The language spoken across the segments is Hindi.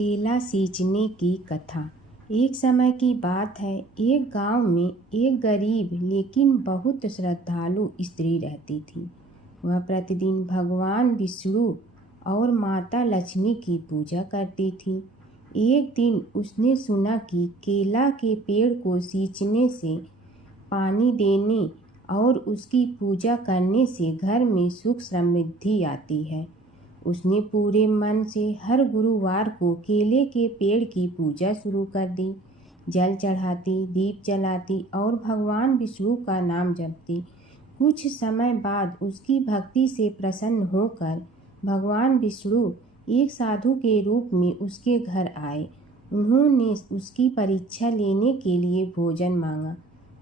केला सींचने की कथा। एक समय की बात है, एक गांव में एक गरीब लेकिन बहुत श्रद्धालु स्त्री रहती थी। वह प्रतिदिन भगवान विष्णु और माता लक्ष्मी की पूजा करती थी। एक दिन उसने सुना कि केला के पेड़ को सींचने से, पानी देने और उसकी पूजा करने से घर में सुख समृद्धि आती है। उसने पूरे मन से हर गुरुवार को केले के पेड़ की पूजा शुरू कर दी। जल चढ़ाती, दीप जलाती और भगवान विष्णु का नाम जपती। कुछ समय बाद उसकी भक्ति से प्रसन्न होकर भगवान विष्णु एक साधु के रूप में उसके घर आए। उन्होंने उसकी परीक्षा लेने के लिए भोजन मांगा।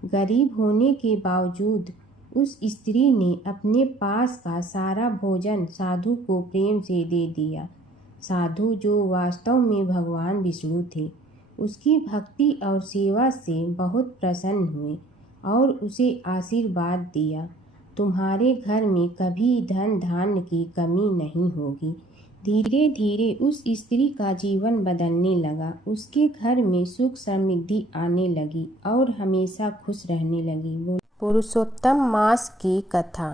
गरीब होने के बावजूद उस स्त्री ने अपने पास का सारा भोजन साधु को प्रेम से दे दिया। साधु, जो वास्तव में भगवान विष्णु थे, उसकी भक्ति और सेवा से बहुत प्रसन्न हुए और उसे आशीर्वाद दिया, तुम्हारे घर में कभी धन धान्य की कमी नहीं होगी। धीरे धीरे उस स्त्री का जीवन बदलने लगा। उसके घर में सुख समृद्धि आने लगी और हमेशा खुश रहने लगी। पुरुषोत्तम मास की कथा।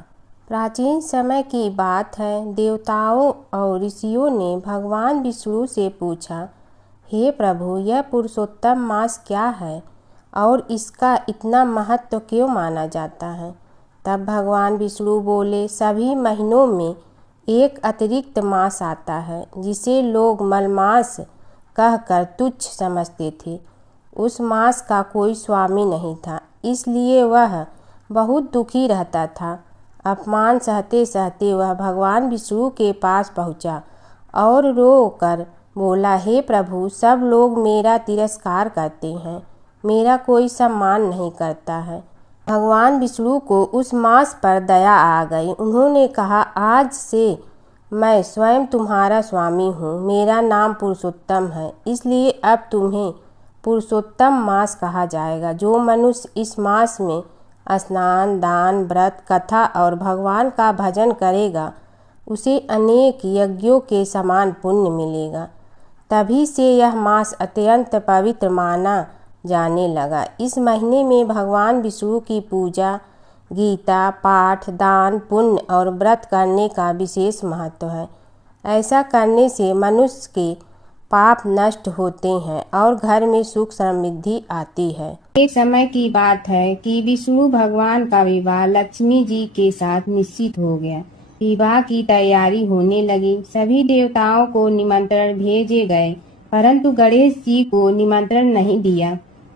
प्राचीन समय की बात है। देवताओं और ऋषियों ने भगवान विष्णु से पूछा, हे प्रभु, यह पुरुषोत्तम मास क्या है और इसका इतना महत्व क्यों माना जाता है? तब भगवान विष्णु बोले, सभी महीनों में एक अतिरिक्त मास आता है जिसे लोग मलमास कहकर तुच्छ समझते थे। उस मास का कोई स्वामी नहीं था, इसलिए वह बहुत दुखी रहता था। अपमान सहते सहते वह भगवान विष्णु के पास पहुंचा और रो कर बोला, हे प्रभु, सब लोग मेरा तिरस्कार करते हैं, मेरा कोई सम्मान नहीं करता है। भगवान विष्णु को उस मास पर दया आ गई। उन्होंने कहा, आज से मैं स्वयं तुम्हारा स्वामी हूँ। मेरा नाम पुरुषोत्तम है, इसलिए अब तुम्हें पुरुषोत्तम मास कहा जाएगा। जो मनुष्य इस मास में स्नान, दान, व्रत, कथा और भगवान का भजन करेगा, उसे अनेक यज्ञों के समान पुण्य मिलेगा। तभी से यह मास अत्यंत पवित्र माना जाने लगा। इस महीने में भगवान विष्णु की पूजा, गीता पाठ, दान, पुण्य और व्रत करने का विशेष महत्व है। ऐसा करने से मनुष्य के पाप नष्ट होते हैं और घर में सुख समृद्धि आती है। एक समय की बात है कि विष्णु भगवान का विवाह लक्ष्मी जी के साथ निश्चित हो गया। विवाह की तैयारी होने लगी। सभी देवताओं को निमंत्रण भेजे गए, परंतु गणेश जी को निमंत्रण नहीं दिया।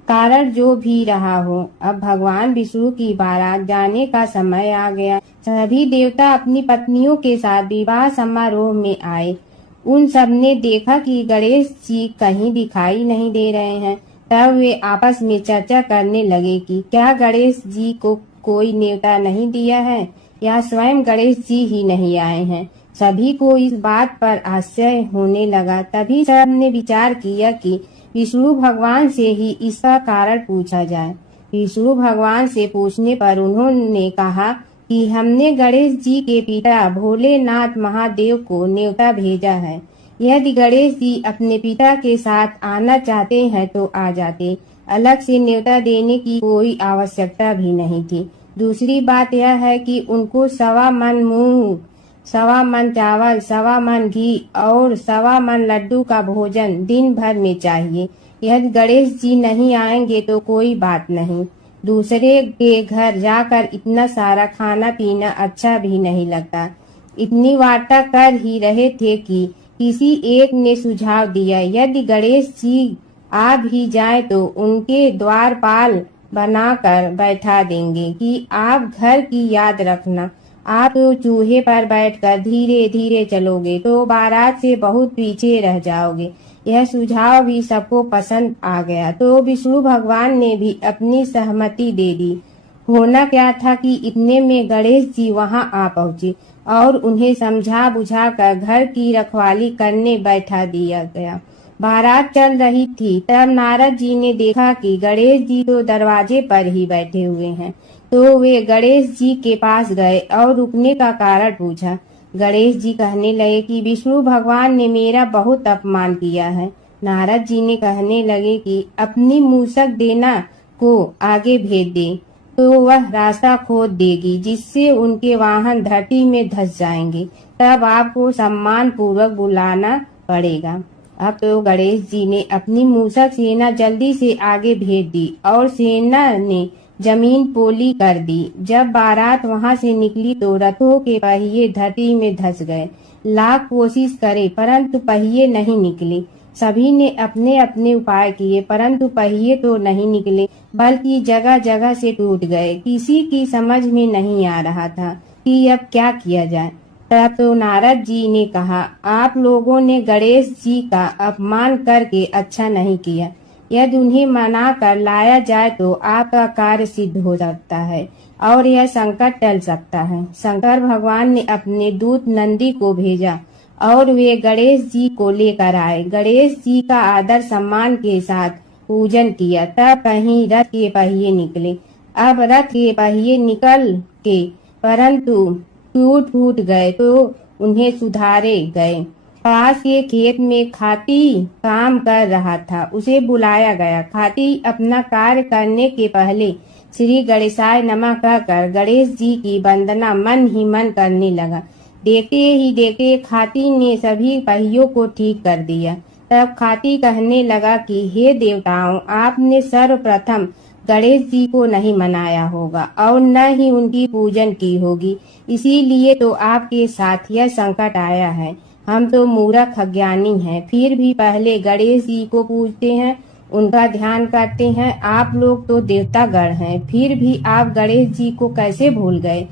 कारण जो भी रहा हो, अब भगवान विष्णु की बारात जाने का समय आ गया। सभी देवता अपनी पत्नियों के साथ विवाह समारोह में आए। उन सब ने देखा कि गणेश जी कहीं दिखाई नहीं दे रहे हैं। तब वे आपस में चर्चा करने लगे कि क्या गणेश जी को कोई न्योता नहीं दिया है या स्वयं गणेश जी ही नहीं आए हैं। सभी को इस बात पर आश्चर्य होने लगा। तभी सब ने विचार किया कि विष्णु भगवान से ही इसका कारण पूछा जाए। विष्णु भगवान से पूछने पर उन्होंने कहा कि हमने गणेश जी के पिता भोलेनाथ महादेव को न्योता भेजा है। यदि गणेश जी अपने पिता के साथ आना चाहते हैं तो आ जाते। अलग से न्योता देने की कोई आवश्यकता भी नहीं थी। दूसरी बात यह है कि उनको 1.25 मन मूंग, 1.25 मन चावल, 1.25 मन घी और 1.25 मन लड्डू का भोजन दिन भर में चाहिए। यदि गणेश जी नहीं आएंगे तो कोई बात नहीं। दूसरे के घर जाकर इतना सारा खाना पीना अच्छा भी नहीं लगता। इतनी वार्ता कर ही रहे थे कि किसी एक ने सुझाव दिया, यदि गणेश जी आ भी जाए तो उनके द्वारपाल बनाकर बैठा देंगे कि आप घर की याद रखना। आप तो चूहे पर बैठकर धीरे धीरे चलोगे तो बारात से बहुत पीछे रह जाओगे। यह सुझाव भी सबको पसंद आ गया, तो विष्णु भगवान ने भी अपनी सहमति दे दी। होना क्या था कि इतने में गणेश जी वहां आ पहुंचे और उन्हें समझा बुझा कर घर की रखवाली करने बैठा दिया गया। बारात चल रही थी, तब नारद जी ने देखा कि गणेश जी तो दरवाजे पर ही बैठे हुए हैं। तो वे गणेश जी के पास गए और रुकने का कारण पूछा। गणेश जी कहने लगे कि विष्णु भगवान ने मेरा बहुत अपमान किया है नारद जी ने कहने लगे कि अपनी मूसक देना को आगे भेज दे तो वह रास्ता खोद देगी, जिससे उनके वाहन धरती में धंस जाएंगे। तब आपको सम्मान पूर्वक बुलाना पड़ेगा। अब तो गणेश जी ने अपनी मूसक सेना जल्दी से आगे भेज दी और सेना ने जमीन पोली कर दी। जब बारात वहां से निकली तो रथों के पहिए धरती में धंस गए। लाख कोशिश करे परंतु पहिए नहीं निकले। सभी ने अपने अपने उपाय किए परंतु पहिए तो नहीं निकले, बल्कि जगह जगह से टूट गए। किसी की समझ में नहीं आ रहा था कि अब क्या किया जाए। तब तो नारद जी ने कहा, आप लोगों ने गणेश जी का अपमान करके अच्छा नहीं किया। यदि उन्हें मना कर लाया जाए तो आपका कार्य सिद्ध हो सकता है और यह संकट टल सकता है। शंकर भगवान ने अपने दूत नंदी को भेजा और वे गणेश जी को लेकर आए। गणेश जी का आदर सम्मान के साथ पूजन किया। तब कहीं रथ के पहिए निकले। अब रथ के पहिए निकल के परंतु टूट फूट गए तो उन्हें सुधारे गए। पास के खेत में खाती काम कर रहा था, उसे बुलाया गया। खाती अपना कार्य करने के पहले श्री गणेशाय नमः कहकर गणेश जी की वंदना मन ही मन करने लगा। देखते ही देखते खाती ने सभी पहियों को ठीक कर दिया। तब खाती कहने लगा कि हे देवताओं, आपने सर्वप्रथम गणेश जी को नहीं मनाया होगा और न ही उनकी पूजन की होगी, इसीलिए तो आपके साथ यह संकट आया है। हम तो मूर्ख अज्ञानी हैं, फिर भी पहले गणेश जी को पूजते हैं, उनका ध्यान करते हैं। आप लोग तो देवतागण हैं, फिर भी आप गणेश जी को कैसे भूल गए।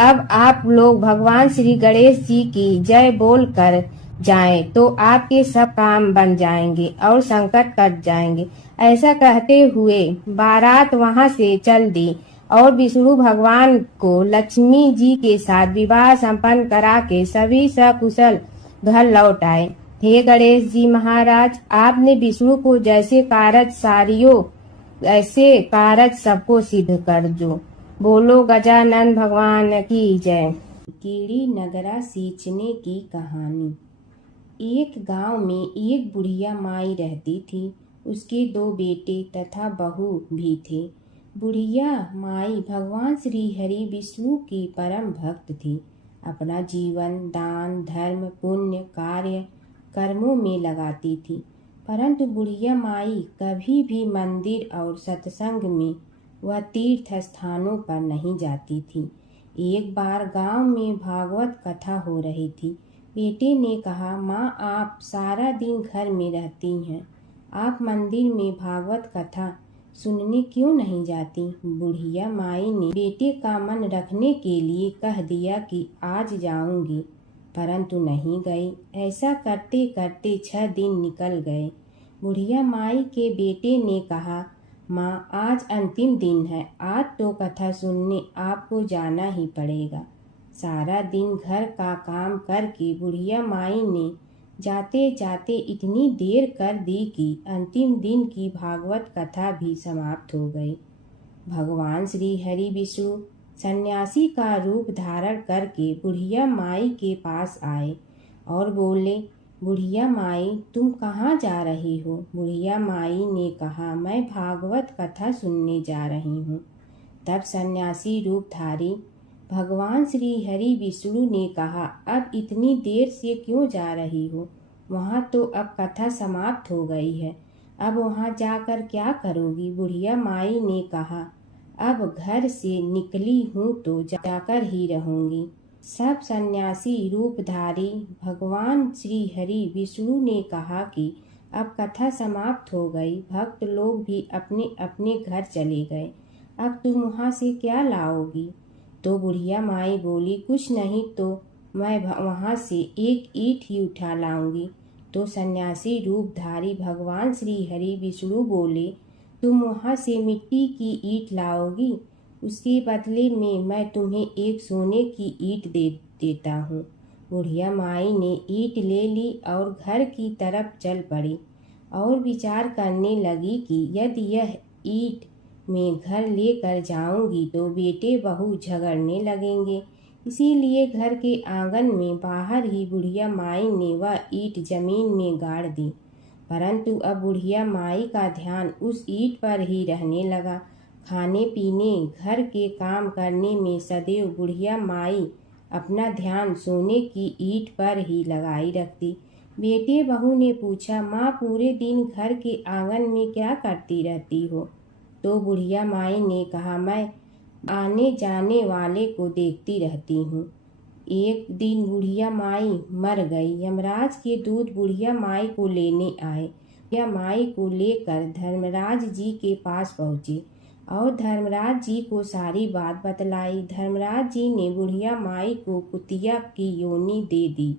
अब आप लोग भगवान श्री गणेश जी की जय बोल कर जाएं तो आपके सब काम बन जाएंगे और संकट कट जाएंगे। ऐसा कहते हुए बारात वहां से चल दी और विष्णु भगवान को लक्ष्मी जी के साथ विवाह संपन्न करा के सभी सकुशल घर लौट आए। हे गणेश जी महाराज, आपने विष्णु को जैसे कारज सारियो ऐसे कारज सबको सिद्ध कर जो। बोलो गजानन भगवान की जय। कीड़ी नगरा सींचने की कहानी। एक गांव में एक बुढ़िया माई रहती थी। उसके दो बेटे तथा बहू भी थे। बुढ़िया माई भगवान श्री हरि विष्णु की परम भक्त थी। अपना जीवन दान धर्म पुण्य कार्य कर्मों में लगाती थी, परंतु बुढ़िया माई कभी भी मंदिर और सत्संग में वह तीर्थ स्थानों पर नहीं जाती थी। एक बार गांव में भागवत कथा हो रही थी। बेटे ने कहा, माँ, आप सारा दिन घर में रहती हैं, आप मंदिर में भागवत कथा सुनने क्यों नहीं जाती। बुढ़िया माई ने बेटे का मन रखने के लिए कह दिया कि आज जाऊंगी, परंतु नहीं गई। ऐसा करते करते 6 दिन निकल गए। बुढ़िया माई के बेटे ने कहा, माँ, आज अंतिम दिन है, आज तो कथा सुनने आपको जाना ही पड़ेगा। सारा दिन घर का काम करके बुढ़िया माई ने जाते जाते इतनी देर कर दी कि अंतिम दिन की भागवत कथा भी समाप्त हो गई। भगवान श्री हरि विष्णु सन्यासी का रूप धारण करके बुढ़िया माई के पास आए और बोले, बुढ़िया माई, तुम कहाँ जा रही हो। बुढ़िया माई ने कहा, मैं भागवत कथा सुनने जा रही हूँ। तब सन्यासी रूपधारी भगवान श्री हरि विष्णु ने कहा, अब इतनी देर से क्यों जा रही हो, वहाँ तो अब कथा समाप्त हो गई है, अब वहाँ जाकर क्या करोगी। बुढ़िया माई ने कहा, अब घर से निकली हूँ तो जाकर ही रहूंगी। सब सन्यासी रूपधारी भगवान श्री हरि विष्णु ने कहा कि अब कथा समाप्त हो गई, भक्त लोग भी अपने अपने घर चले गए, अब तुम वहाँ से क्या लाओगी। तो बुढ़िया माई बोली, कुछ नहीं तो मैं वहाँ से एक ईंट ही उठा लाऊंगी। तो सन्यासी रूपधारी भगवान श्री हरि विष्णु बोले, तुम वहाँ से मिट्टी की ईंट लाओगी, उसके बदले में मैं तुम्हें एक सोने की ईंट दे देता हूँ। बुढ़िया माई ने ईंट ले ली और घर की तरफ चल पड़ी और विचार करने लगी कि यदि यह ईंट मैं घर लेकर जाऊंगी तो बेटे बहू झगड़ने लगेंगे, इसीलिए घर के आंगन में बाहर ही बुढ़िया माई ने वह ईंट जमीन में गाड़ दी। परंतु अब बुढ़िया माई का ध्यान उस ईंट पर ही रहने लगा। खाने पीने, घर के काम करने में सदैव बुढ़िया माई अपना ध्यान सोने की ईंट पर ही लगाई रखती। बेटे बहू ने पूछा, माँ पूरे दिन घर के आंगन में क्या करती रहती हो? तो बुढ़िया माई ने कहा, मैं आने जाने वाले को देखती रहती हूँ। एक दिन बुढ़िया माई मर गई। यमराज के दूत बुढ़िया माई को लेने आए। बुढ़िया माई को लेकर धर्मराज जी के पास पहुँचे और धर्मराज जी को सारी बात बतलाई। धर्मराज जी ने बुढ़िया माई को कुतिया की योनि दे दी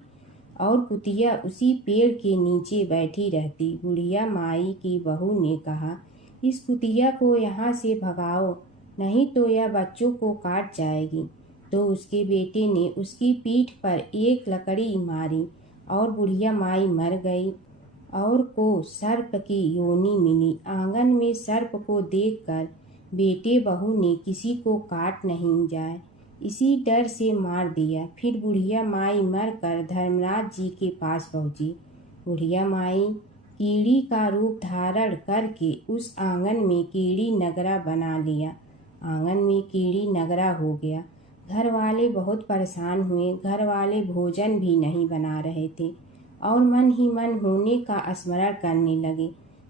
और कुतिया उसी पेड़ के नीचे बैठी रहती। बुढ़िया माई की बहू ने कहा, इस कुतिया को यहाँ से भगाओ, नहीं तो यह बच्चों को काट जाएगी। तो उसके बेटे ने उसकी पीठ पर एक लकड़ी मारी और बुढ़िया माई मर गई और को सर्प की योनि मिली। आंगन में सर्प को देखकर बेटे बहू ने किसी को काट नहीं जाए इसी डर से मार दिया। फिर बुढ़िया माई मरकर धर्मराज जी के पास पहुंची। बुढ़िया माई कीड़ी का रूप धारण करके उस आंगन में कीड़ी नगरा बना लिया। आंगन में कीड़ी नगरा हो गया। घर वाले बहुत परेशान हुए। घर वाले भोजन भी नहीं बना रहे थे और मन ही मन होने का स्मरण करने लगे।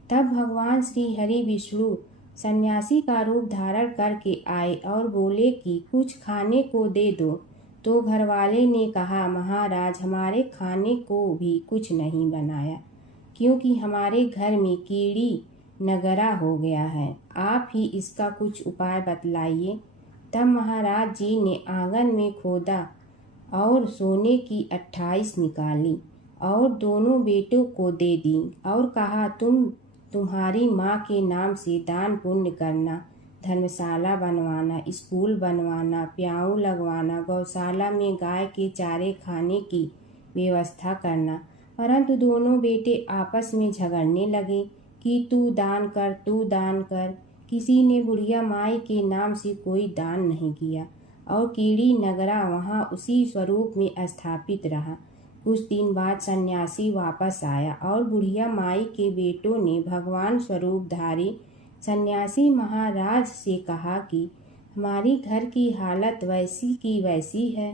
तब भगवान श्री हरि विष्णु सन्यासी का रूप धारण करके आए और बोले कि कुछ खाने को दे दो। तो घरवाले ने कहा, महाराज हमारे खाने को भी कुछ नहीं बनाया क्योंकि हमारे घर में कीड़ी नगरा हो गया है। आप ही इसका कुछ उपाय बतलाइए। तब महाराज जी ने आंगन में खोदा और सोने की 28 निकाली और दोनों बेटों को दे दी और कहा, तुम्हारी माँ के नाम से दान पुण्य करना, धर्मशाला बनवाना, स्कूल बनवाना, प्याऊ लगवाना, गौशाला में गाय के चारे खाने की व्यवस्था करना। परंतु दोनों बेटे आपस में झगड़ने लगे कि तू दान कर, तू दान कर। किसी ने बुढ़िया माई के नाम से कोई दान नहीं किया और कीड़ी नगरा वहाँ उसी स्वरूप में स्थापित रहा। कुछ दिन बाद सन्यासी वापस आया और बुढ़िया माई के बेटों ने भगवान स्वरूपधारी सन्यासी महाराज से कहा कि हमारी घर की हालत वैसी की वैसी है,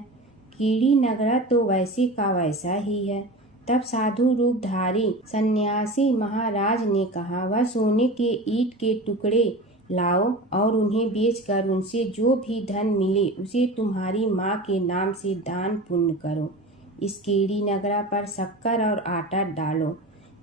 कीड़ी नगरा तो वैसे का वैसा ही है। तब साधु रूपधारी सन्यासी महाराज ने कहा, वह सोने के ईंट के टुकड़े लाओ और उन्हें बेचकर उनसे जो भी धन मिले उसे तुम्हारी माँ के नाम से दान पुण्य करो। इस कीड़ी नगरा पर शक्कर और आटा डालो।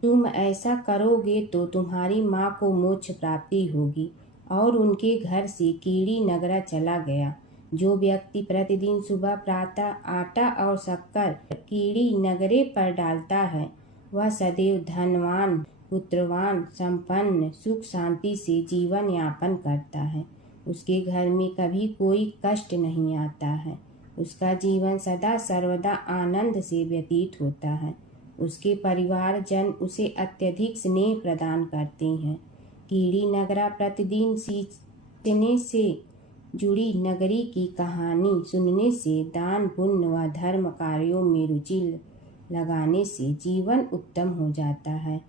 तुम ऐसा करोगे तो तुम्हारी माँ को मोक्ष प्राप्ति होगी। और उनके घर से कीड़ी नगरा चला गया। जो व्यक्ति प्रतिदिन सुबह प्रातः आटा और शक्कर कीड़ी नगरे पर डालता है वह सदैव धनवान, पुत्रवान, संपन्न, सुख शांति से जीवन यापन करता है। उसके घर में कभी कोई कष्ट नहीं आता है। उसका जीवन सदा सर्वदा आनंद से व्यतीत होता है। उसके परिवारजन उसे अत्यधिक स्नेह प्रदान करते हैं। कीड़ी नगरा प्रतिदिन सींचने से जुड़ी नगरी की कहानी सुनने से, दान पुण्य व धर्म कार्यों में रुचि लगाने से जीवन उत्तम हो जाता है।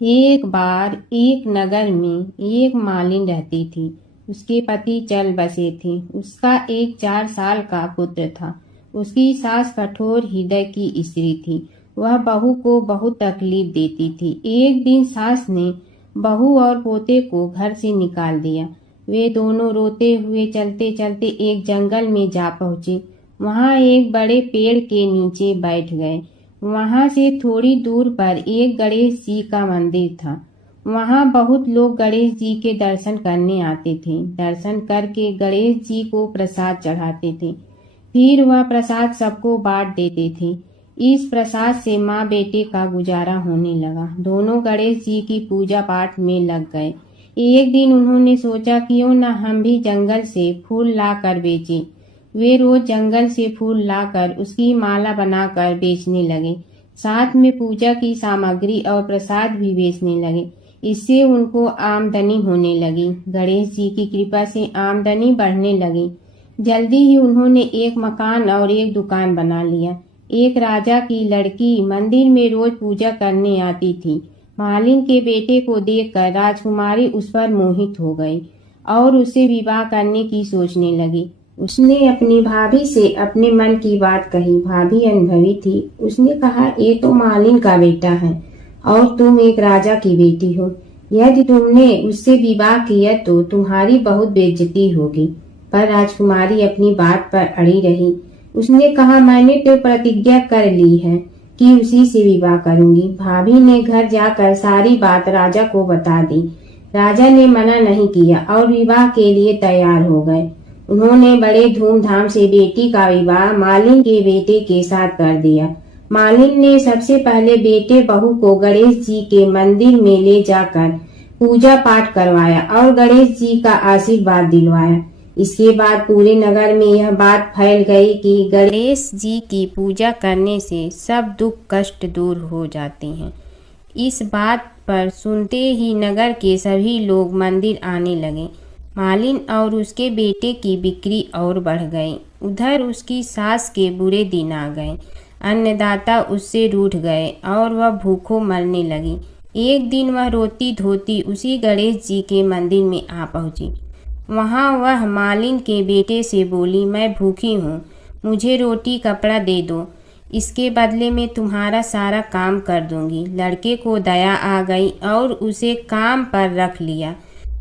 एक बार एक नगर में एक मालिन रहती थी। उसके पति चल बसे थे। उसका एक 4 साल का पुत्र था। उसकी सास कठोर हृदय की स्त्री थी। वह बहू को बहुत तकलीफ देती थी। एक दिन सास ने बहू और पोते को घर से निकाल दिया। वे दोनों रोते हुए चलते चलते एक जंगल में जा पहुँचे। वहाँ एक बड़े पेड़ के नीचे बैठ गए। वहाँ से थोड़ी दूर पर एक गणेश जी का मंदिर था। वहाँ बहुत लोग गणेश जी के दर्शन करने आते थे। दर्शन करके गणेश जी को प्रसाद चढ़ाते थे। फिर वह प्रसाद सबको बांट देते थे। इस प्रसाद से माँ बेटे का गुजारा होने लगा। दोनों गणेश जी की पूजा पाठ में लग गए। एक दिन उन्होंने सोचा क्यों न हम भी जंगल से फूल ला कर बेचें। वे रोज जंगल से फूल लाकर उसकी माला बनाकर बेचने लगे। साथ में पूजा की सामग्री और प्रसाद भी बेचने लगे। इससे उनको आमदनी होने लगी। गणेश जी की कृपा से आमदनी बढ़ने लगी। जल्दी ही उन्होंने एक मकान और एक दुकान बना लिया। एक राजा की लड़की मंदिर में रोज पूजा करने आती थी। मालिन के बेटे को देखकर राजकुमारी उस पर मोहित हो गई और उससे विवाह करने की सोचने लगी। उसने अपनी भाभी से अपने मन की बात कही। भाभी अनुभवी थी। उसने कहा, ये तो मालिन का बेटा है और तुम एक राजा की बेटी हो। यदि तुमने उससे विवाह किया तो तुम्हारी बहुत बेइज्जती होगी। पर राजकुमारी अपनी बात पर अड़ी रही। उसने कहा, मैंने तो प्रतिज्ञा कर ली है कि उसी से विवाह करूंगी। भाभी ने घर जाकर सारी बात राजा को बता दी। राजा ने मना नहीं किया और विवाह के लिए तैयार हो गए। उन्होंने बड़े धूमधाम से बेटी का विवाह मालिन के बेटे के साथ कर दिया। मालिन ने सबसे पहले बेटे बहू को गणेश जी के मंदिर में ले जाकर पूजा पाठ करवाया और गणेश जी का आशीर्वाद दिलवाया। इसके बाद पूरे नगर में यह बात फैल गई कि गणेश जी की पूजा करने से सब दुख कष्ट दूर हो जाते हैं। इस बात पर सुनते ही नगर के सभी लोग मंदिर आने लगे। मालिन और उसके बेटे की बिक्री और बढ़ गई। उधर उसकी सास के बुरे दिन आ गए। अन्नदाता उससे रूठ गए और वह भूखों मरने लगी। एक दिन वह रोती धोती उसी गणेश जी के मंदिर में आ पहुंची। वहाँ वह मालिन के बेटे से बोली, मैं भूखी हूँ, मुझे रोटी कपड़ा दे दो, इसके बदले में तुम्हारा सारा काम कर दूंगी। लड़के को दया आ गई और उसे काम पर रख लिया।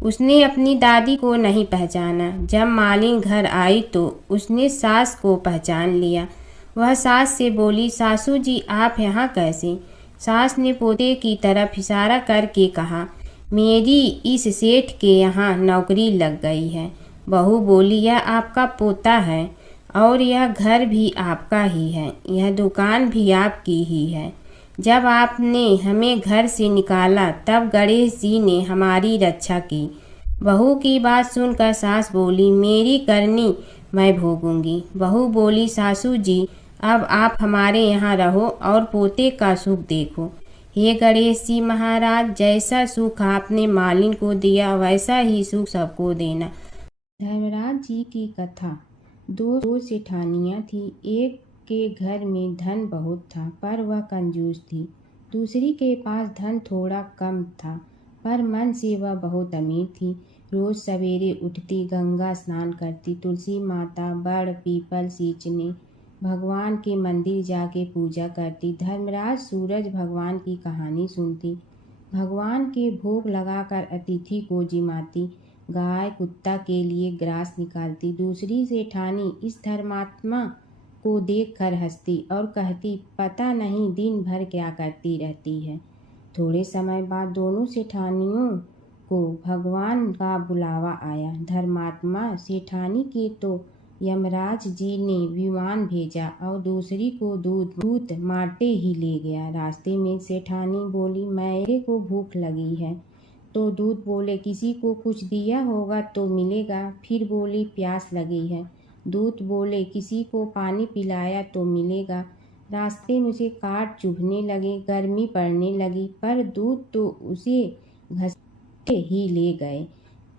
उसने अपनी दादी को नहीं पहचाना। जब मालिन घर आई तो उसने सास को पहचान लिया। वह सास से बोली, सासू जी आप यहाँ कैसे? सास ने पोते की तरफ इशारा करके कहा, मेरी इस सेठ के यहाँ नौकरी लग गई है। बहू बोली, यह आपका पोता है और यह घर भी आपका ही है, यह दुकान भी आपकी ही है। जब आपने हमें घर से निकाला तब गणेश जी ने हमारी रक्षा की। बहू की बात सुनकर सास बोली, मेरी करनी मैं भोगूंगी। बहू बोली, सासू जी अब आप हमारे यहाँ रहो और पोते का सुख देखो। हे गणेश जी महाराज, जैसा सुख आपने मालिन को दिया वैसा ही सुख सबको देना। धर्मराज जी की कथा। दो सेठानियाँ थी। एक के घर में धन बहुत था पर वह कंजूस थी। दूसरी के पास धन थोड़ा कम था पर मन से वह बहुत अमीर थी। रोज सवेरे उठती, गंगा स्नान करती, तुलसी माता, बड़ पीपल सींचने, भगवान के मंदिर जाके पूजा करती। धर्मराज सूरज भगवान की कहानी सुनती, भगवान के भोग लगाकर अतिथि को जिमाती, गाय कुत्ता के लिए ग्रास निकालती। दूसरी सेठानी इस धर्मात्मा को देखकर हंसती और कहती, पता नहीं दिन भर क्या करती रहती है। थोड़े समय बाद दोनों सेठानियों को भगवान का बुलावा आया। धर्मात्मा सेठानी के तो यमराज जी ने विमान भेजा और दूसरी को दूत मारते ही ले गया। रास्ते में सेठानी बोली, मेरे को भूख लगी है। तो दूत बोले, किसी को कुछ दिया होगा तो मिलेगा। फिर बोली, प्यास लगी है। दूत बोले, किसी को पानी पिलाया तो मिलेगा। रास्ते में उसे काट चुभने लगे, गर्मी पड़ने लगी, पर दूत तो उसे घसीटे ही ले गए।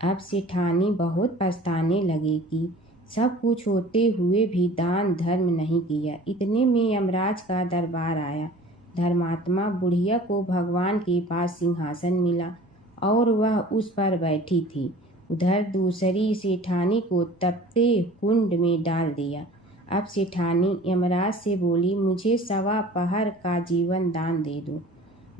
अब सेठानी बहुत पछताने लगी कि सब कुछ होते हुए भी दान धर्म नहीं किया। इतने में यमराज का दरबार आया। धर्मात्मा बुढ़िया को भगवान के पास सिंहासन मिला और वह उस पर बैठी थी। उधर दूसरी सेठानी को तपते कुंड में डाल दिया। अब सेठानी यमराज से बोली, मुझे 1.25 पहर का जीवन दान दे दो,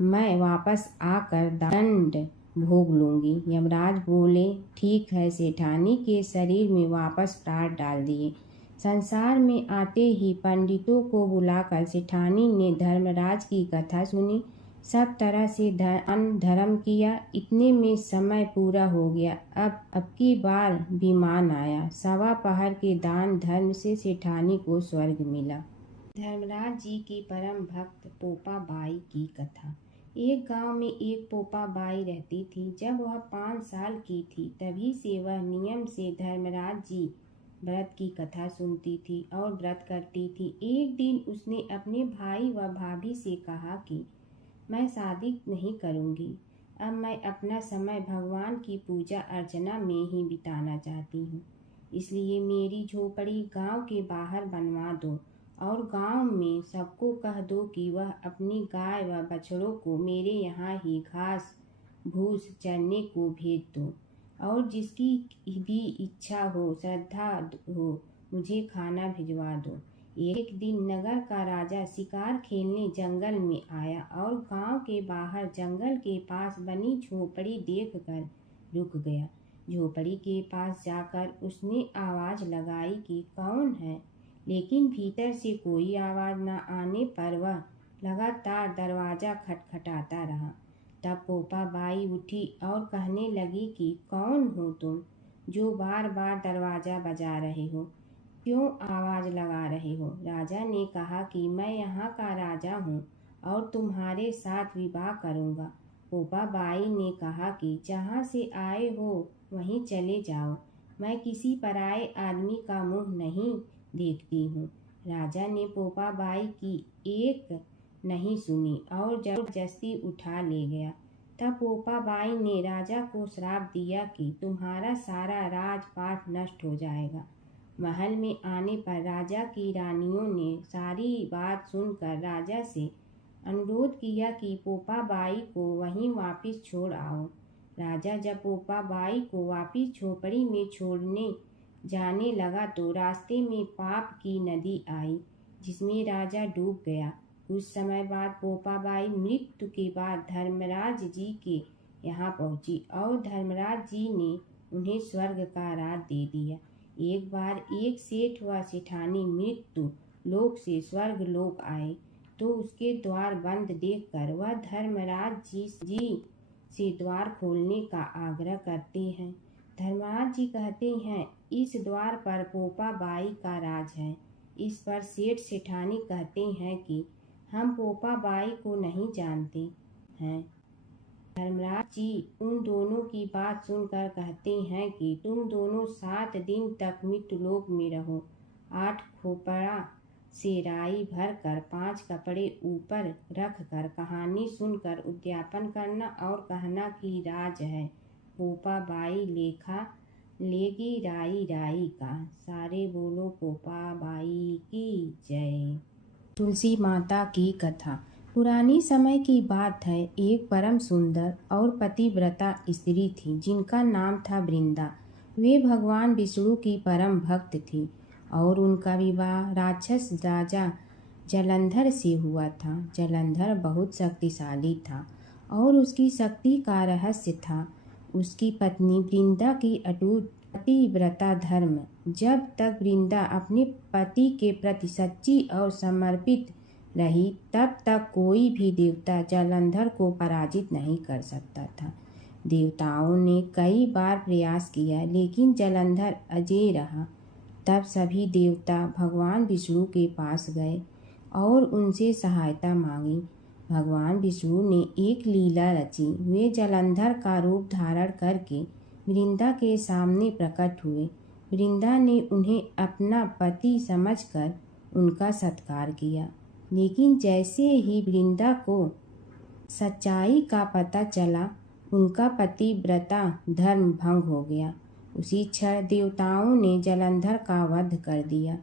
मैं वापस आकर दंड भोग लूंगी। यमराज बोले, ठीक है। सेठानी के शरीर में वापस प्राण डाल दिए। संसार में आते ही पंडितों को बुलाकर सेठानी ने धर्मराज की कथा सुनी, सब तरह से धर्म किया। इतने में समय पूरा हो गया। अब की बार विमान आया। 1.25 पहर के दान धर्म से सेठानी को स्वर्ग मिला। धर्मराज जी की परम भक्त पोपा बाई की कथा। एक गांव में एक पोपा बाई रहती थी। जब वह 5 साल की थी तभी से वह नियम से धर्मराज जी व्रत की कथा सुनती थी और व्रत करती थी। एक दिन उसने अपने भाई व भाभी से कहा कि मैं शादी नहीं करूंगी, अब मैं अपना समय भगवान की पूजा अर्चना में ही बिताना चाहती हूँ, इसलिए मेरी झोपड़ी गांव के बाहर बनवा दो और गांव में सबको कह दो कि वह अपनी गाय व बछड़ों को मेरे यहाँ ही घास भूस चरने को भेज दो, और जिसकी भी इच्छा हो, श्रद्धा हो, मुझे खाना भिजवा दो। एक दिन नगर का राजा शिकार खेलने जंगल में आया और गांव के बाहर जंगल के पास बनी झोपड़ी देखकर रुक गया। झोपड़ी के पास जाकर उसने आवाज लगाई कि कौन है, लेकिन भीतर से कोई आवाज न आने पर वह लगातार दरवाजा खटखटाता रहा। तब पोपा बाई उठी और कहने लगी कि कौन हो तुम, जो बार बार दरवाजा बजा रहे हो, क्यों आवाज लगा रहे हो? राजा ने कहा कि मैं यहाँ का राजा हूँ और तुम्हारे साथ विवाह करूँगा। पोपा बाई ने कहा कि जहाँ से आए हो वहीं चले जाओ, मैं किसी पराये आदमी का मुंह नहीं देखती हूँ। राजा ने पोपा बाई की एक नहीं सुनी और जबरदस्ती उठा ले गया। तब पोपा बाई ने राजा को श्राप दिया कि तुम्हारा सारा राजपाट नष्ट हो जाएगा। महल में आने पर राजा की रानियों ने सारी बात सुनकर राजा से अनुरोध किया कि पोपा बाई को वहीं वापस छोड़ आओ। राजा जब पोपा बाई को वापस झोपड़ी में छोड़ने जाने लगा तो रास्ते में पाप की नदी आई, जिसमें राजा डूब गया। कुछ समय बाद पोपा बाई मृत्यु के बाद धर्मराज जी के यहाँ पहुँची और धर्मराज जी ने उन्हें स्वर्ग का राज दे दिया। एक बार एक सेठ व सेठानी मृत्यु लोक से स्वर्ग लोक आए तो उसके द्वार बंद देखकर वह धर्मराज जी से द्वार खोलने का आग्रह करते हैं। धर्मराज जी कहते हैं, इस द्वार पर पोपा बाई का राज है। इस पर सेठ सेठानी कहते हैं कि हम पोपा बाई को नहीं जानते हैं। धर्मराज जी उन दोनों की बात सुनकर कहते हैं कि तुम दोनों 7 दिन तक मृत्युलोक में रहो। 8 खोपड़ा से राई भरकर 5 कपड़े ऊपर रख कर कहानी सुनकर उद्यापन करना और कहना कि राज है, पोपा बाई लेखा लेगी राई राई का। सारे बोलो पोपा बाई की जय। तुलसी माता की कथा। पुरानी समय की बात है। एक परम सुंदर और पतिव्रता स्त्री थी जिनका नाम था वृंदा। वे भगवान विष्णु की परम भक्त थी और उनका विवाह राक्षस राजा जलंधर से हुआ था। जलंधर बहुत शक्तिशाली था और उसकी शक्ति का रहस्य था उसकी पत्नी वृंदा की अटूट पतिव्रता धर्म। जब तक वृंदा अपने पति के प्रति सच्ची और समर्पित रही तब तक कोई भी देवता जलंधर को पराजित नहीं कर सकता था। देवताओं ने कई बार प्रयास किया लेकिन जलंधर अजेय रहा। तब सभी देवता भगवान विष्णु के पास गए और उनसे सहायता मांगी। भगवान विष्णु ने एक लीला रची। वे जलंधर का रूप धारण करके वृंदा के सामने प्रकट हुए। वृंदा ने उन्हें अपना पति समझकर उनका सत्कार किया, लेकिन जैसे ही वृंदा को सच्चाई का पता चला उनका पतिव्रता धर्म भंग हो गया। उसी क्षण देवताओं ने जलंधर का वध कर दिया।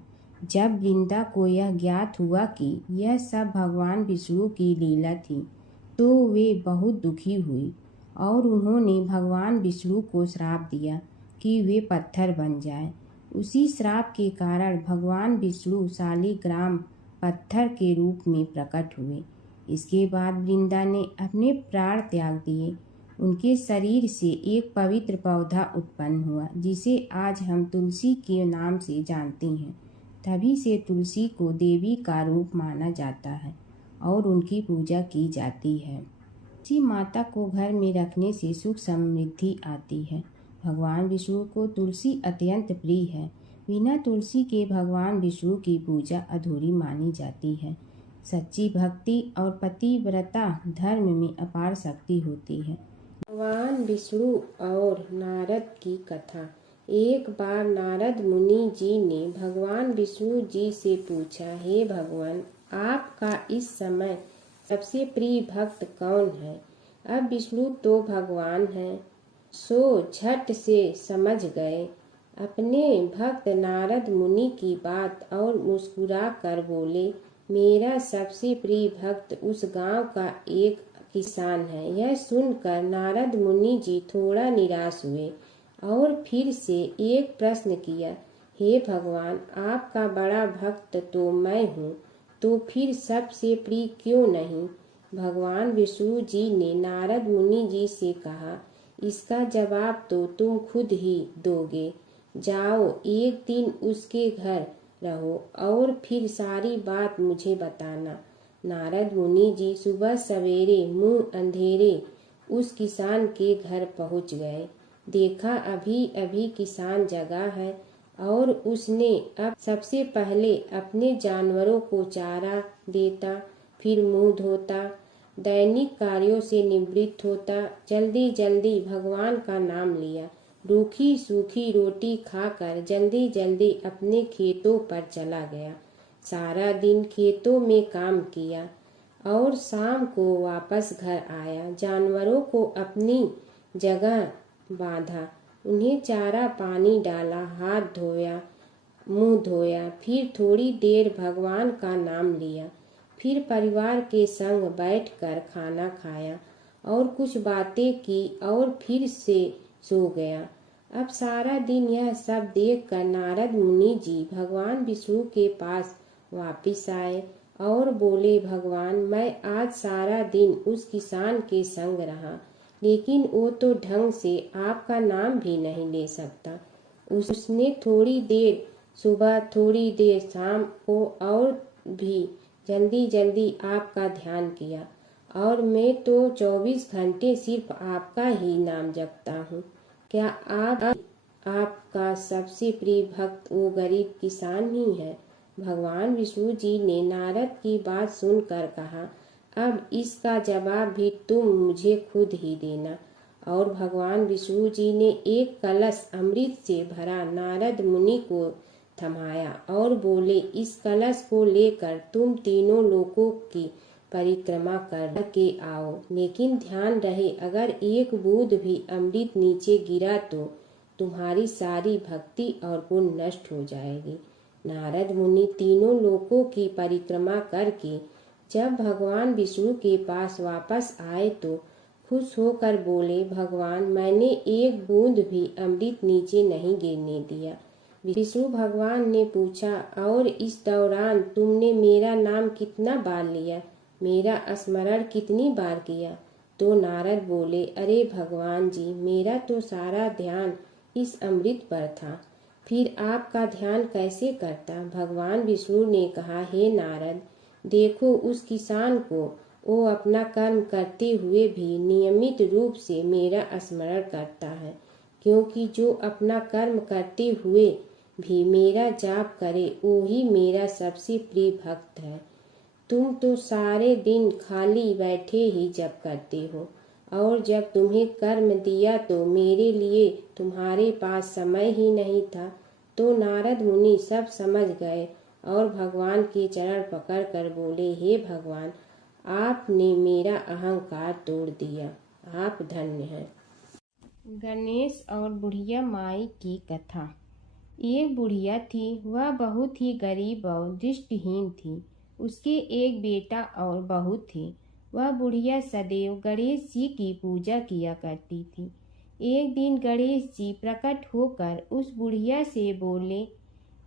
जब वृंदा को यह ज्ञात हुआ कि यह सब भगवान विष्णु की लीला थी तो वे बहुत दुखी हुई और उन्होंने भगवान विष्णु को श्राप दिया कि वे पत्थर बन जाएं। उसी श्राप के कारण भगवान विष्णु शालिग्राम पत्थर के रूप में प्रकट हुए। इसके बाद वृंदा ने अपने प्राण त्याग दिए। उनके शरीर से एक पवित्र पौधा उत्पन्न हुआ जिसे आज हम तुलसी के नाम से जानते हैं। तभी से तुलसी को देवी का रूप माना जाता है और उनकी पूजा की जाती है। तुलसी माता को घर में रखने से सुख समृद्धि आती है। भगवान विष्णु को तुलसी अत्यंत प्रिय है। बिना तुलसी के भगवान विष्णु की पूजा अधूरी मानी जाती है। सच्ची भक्ति और पतिव्रता धर्म में अपार शक्ति होती है। भगवान विष्णु और नारद की कथा। एक बार नारद मुनि जी ने भगवान विष्णु जी से पूछा, हे भगवान, आपका इस समय सबसे प्रिय भक्त कौन है? अब विष्णु तो भगवान हैं, सो झट से समझ गए। अपने भक्त नारद मुनि की बात और मुस्कुरा कर बोले, मेरा सबसे प्रिय भक्त उस गांव का एक किसान है। यह सुनकर नारद मुनि जी थोड़ा निराश हुए और फिर से एक प्रश्न किया, हे भगवान, आपका बड़ा भक्त तो मैं हूँ, तो फिर सबसे प्रिय क्यों नहीं? भगवान विष्णु जी ने नारद मुनि जी से कहा, इसका जवाब तो तुम खुद ही दोगे। जाओ, एक दिन उसके घर रहो और फिर सारी बात मुझे बताना। नारद मुनि जी सुबह सवेरे मुंह अंधेरे उस किसान के घर पहुंच गए। देखा अभी अभी किसान जगा है और उसने अब सबसे पहले अपने जानवरों को चारा देता, फिर मुंह धोता, दैनिक कार्यों से निवृत्त होता, जल्दी जल्दी भगवान का नाम लिया, रूखी सूखी रोटी खाकर जल्दी जल्दी अपने खेतों पर चला गया। सारा दिन खेतों में काम किया और शाम को वापस घर आया। जानवरों को अपनी जगह बांधा, उन्हें चारा पानी डाला, हाथ धोया, मुंह धोया, फिर थोड़ी देर भगवान का नाम लिया, फिर परिवार के संग बैठकर खाना खाया और कुछ बातें की और फिर से सो गया। अब सारा दिन यह सब देखकर नारद मुनि जी भगवान विष्णु के पास वापिस आए और बोले, भगवान, मैं आज सारा दिन उस किसान के संग रहा, लेकिन वो तो ढंग से आपका नाम भी नहीं ले सकता। उसने थोड़ी देर सुबह, थोड़ी देर शाम को और भी जल्दी जल्दी आपका ध्यान किया, और मैं तो 24 घंटे सिर्फ आपका ही नाम जपता हूँ। क्या आपका सबसे प्रिय भक्त वो गरीब किसान ही है? भगवान विष्णु जी ने नारद की बात सुनकर कहा, अब इसका जवाब भी तुम मुझे खुद ही देना। और भगवान विष्णु जी ने एक कलश अमृत से भरा नारद मुनि को थमाया और बोले, इस कलश को लेकर तुम तीनों लोकों की परिक्रमा करके आओ, लेकिन ध्यान रहे अगर एक बूंद भी अमृत नीचे गिरा तो तुम्हारी सारी भक्ति और गुण नष्ट हो जाएगी। नारद मुनि तीनों लोकों की परिक्रमा करके जब भगवान विष्णु के पास वापस आए तो खुश होकर बोले, भगवान, मैंने एक बूंद भी अमृत नीचे नहीं गिरने दिया। विष्णु भगवान ने पूछा, और इस दौरान तुमने मेरा नाम कितना बार लिया, मेरा स्मरण कितनी बार किया? तो नारद बोले, अरे भगवान जी, मेरा तो सारा ध्यान इस अमृत पर था, फिर आपका ध्यान कैसे करता? भगवान विष्णु ने कहा, हे नारद, देखो उस किसान को, वो अपना कर्म करते हुए भी नियमित रूप से मेरा स्मरण करता है, क्योंकि जो अपना कर्म करते हुए भी मेरा जाप करे वो ही मेरा सबसे प्रिय भक्त है। तुम तो सारे दिन खाली बैठे ही जप करते हो, और जब तुम्हें कर्म दिया तो मेरे लिए तुम्हारे पास समय ही नहीं था। तो नारद मुनि सब समझ गए और भगवान के चरण पकड़कर बोले, हे भगवान, आपने मेरा अहंकार तोड़ दिया, आप धन्य हैं। गणेश और बुढ़िया माई की कथा। एक बुढ़िया थी, वह बहुत ही गरीब और दृष्टिहीन थी। उसके एक बेटा और बहू थे। वह बुढ़िया सदैव गणेश जी की पूजा किया करती थी। एक दिन गणेश जी प्रकट होकर उस बुढ़िया से बोले,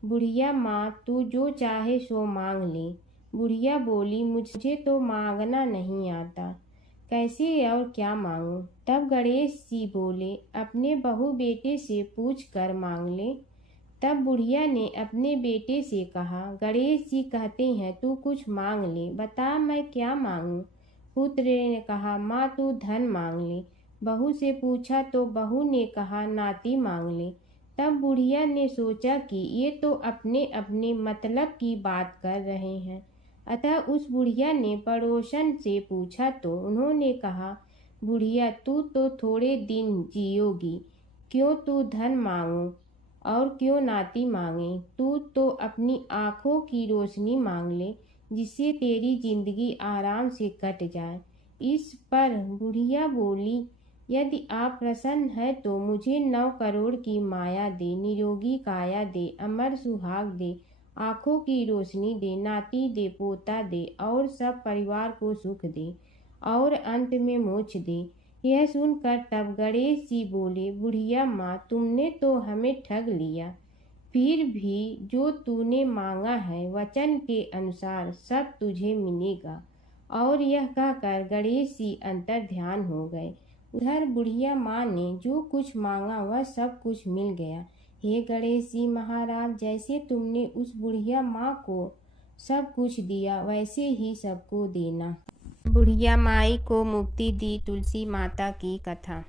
बुढ़िया माँ, तू जो चाहे सो मांग ले। बुढ़िया बोली, मुझे तो मांगना नहीं आता, कैसे और क्या मांगूं? तब गणेश जी बोले, अपने बहू बेटे से पूछ कर मांग ले। तब बुढ़िया ने अपने बेटे से कहा, गणेश जी कहते हैं तू कुछ मांग ले, बता मैं क्या मांगूं? पुत्र ने कहा, माँ तू धन मांग ले। बहू से पूछा तो बहू ने कहा, नाती मांग ले। तब बुढ़िया ने सोचा कि ये तो अपने अपने मतलब की बात कर रहे हैं, अतः उस बुढ़िया ने पड़ोसन से पूछा तो उन्होंने कहा, बुढ़िया तू तो थोड़े दिन जियोगी, क्यों तू धन मांगो और क्यों नाती मांगे? तू तो अपनी आँखों की रोशनी मांग ले, जिससे तेरी जिंदगी आराम से कट जाए। इस पर बुढ़िया बोली, यदि आप प्रसन्न है तो मुझे 9 करोड़ की माया दे, निरोगी काया दे, अमर सुहाग दे, आंखों की रोशनी दे, नाती दे, पोता दे और सब परिवार को सुख दे और अंत में मोक्ष दे। यह सुनकर तब गणेश जी बोले, बुढ़िया माँ, तुमने तो हमें ठग लिया। फिर भी जो तूने मांगा है वचन के अनुसार सब तुझे मिलेगा। और यह कहकर गणेश जी अंतर ध्यान हो गए। उधर बुढ़िया माँ ने जो कुछ मांगा वह सब कुछ मिल गया। हे गणेश जी महाराज, जैसे तुमने उस बुढ़िया माँ को सब कुछ दिया वैसे ही सबको देना। बुढ़िया माई को मुक्ति दी तुलसी माता की कथा।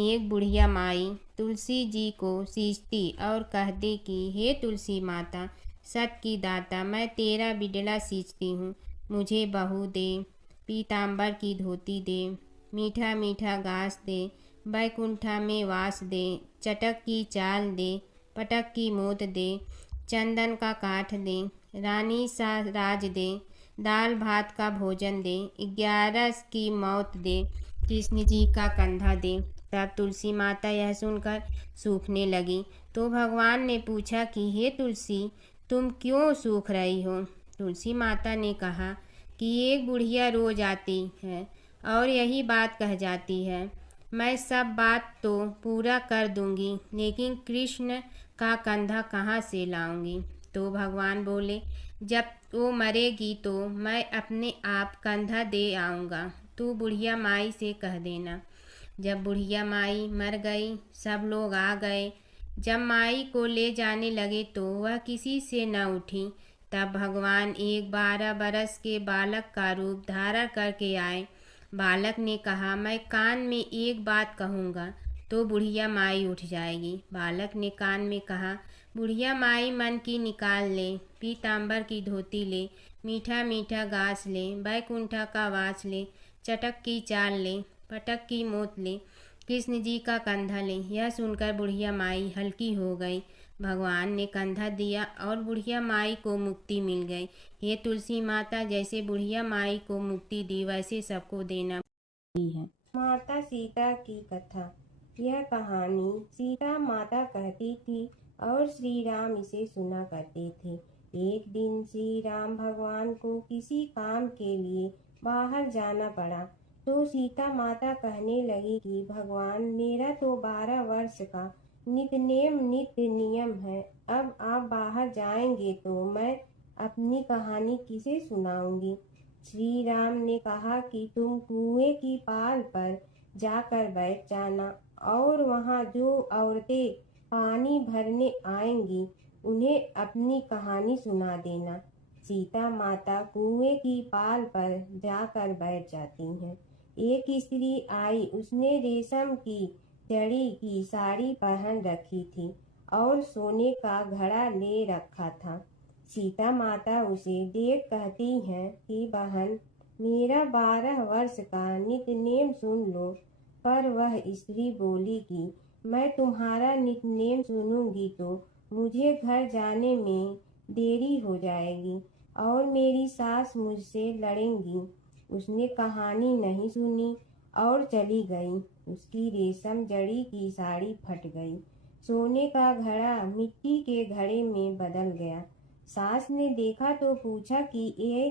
एक बुढ़िया माई तुलसी जी को सींचती और कहती कि हे तुलसी माता, सत की दाता, मैं तेरा बिडला सींचती हूँ, मुझे बहू दे, पीताम्बर की धोती दे, मीठा मीठा घास दे, बैकुंठा में वास दे, चटक की चाल दे, पटक की मोत दे, चंदन का काठ दे, रानी सा राज दे, दाल भात का भोजन दे, 11 की मौत दे, कृष्ण जी का कंधा दे। तब तुलसी माता यह सुनकर सूखने लगी। तो भगवान ने पूछा कि हे तुलसी, तुम क्यों सूख रही हो? तुलसी माता ने कहा कि एक बुढ़िया रोज आती है और यही बात कह जाती है, मैं सब बात तो पूरा कर दूंगी, लेकिन कृष्ण का कंधा कहाँ से लाऊंगी? तो भगवान बोले, जब वो मरेगी तो मैं अपने आप कंधा दे आऊँगा, तू बुढ़िया माई से कह देना। जब बुढ़िया माई मर गई, सब लोग आ गए। जब माई को ले जाने लगे तो वह किसी से न उठी। तब भगवान एक 12 बरस के बालक का रूप धारण करके आए। बालक ने कहा, मैं कान में एक बात कहूँगा तो बुढ़िया माई उठ जाएगी। बालक ने कान में कहा, बुढ़िया माई मन की निकाल ले, पीताम्बर की धोती ले, मीठा मीठा घास ले, बैकुंठा का वास ले, चटक की चाल ले, पटक की मोत ले, कृष्ण जी का कंधा ले। यह सुनकर बुढ़िया माई हल्की हो गई। भगवान ने कंधा दिया और बुढ़िया माई को मुक्ति मिल गई। ये तुलसी माता, जैसे बुढ़िया माई को मुक्ति दी वैसे सबको देना है। माता सीता की कथा। यह कहानी सीता माता कहती थी और श्री राम इसे सुना करते थे। एक दिन श्री राम भगवान को किसी काम के लिए बाहर जाना पड़ा। तो सीता माता कहने लगी कि भगवान, मेरा तो 12 वर्ष का नित्य नियम है। अब आप बाहर जाएंगे तो मैं अपनी कहानी किसे सुनाऊंगी? श्री राम ने कहा कि तुम कुएं की पाल पर जाकर बैठ जाना और वहाँ जो औरतें पानी भरने आएंगी उन्हें अपनी कहानी सुना देना। सीता माता कुएं की पाल पर जाकर बैठ जाती हैं। एक स्त्री आई, उसने रेशम की जड़ी की साड़ी पहन रखी थी और सोने का घड़ा ले रखा था। सीता माता उसे देख कहती हैं कि बहन, मेरा 12 वर्ष का नित्य नेम सुन लो। पर वह स्त्री बोली कि मैं तुम्हारा नित्य नेम सुनूंगी तो मुझे घर जाने में देरी हो जाएगी और मेरी सास मुझसे लड़ेंगी। उसने कहानी नहीं सुनी और चली गई। उसकी रेशम जड़ी की साड़ी फट गई। सोने का घड़ा मिट्टी के घड़े में बदल गया। सास ने देखा तो पूछा कि ये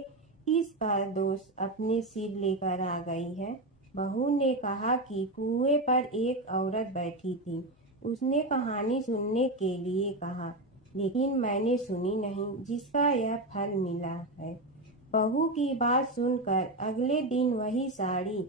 किसका दोष अपने सिर लेकर आ गई है? बहू ने कहा कि कुएं पर एक औरत बैठी थी, उसने कहानी सुनने के लिए कहा, लेकिन मैंने सुनी नहीं, जिसका यह फल मिला है। बहू की बात सुनकर अगले दिन वही साड़ी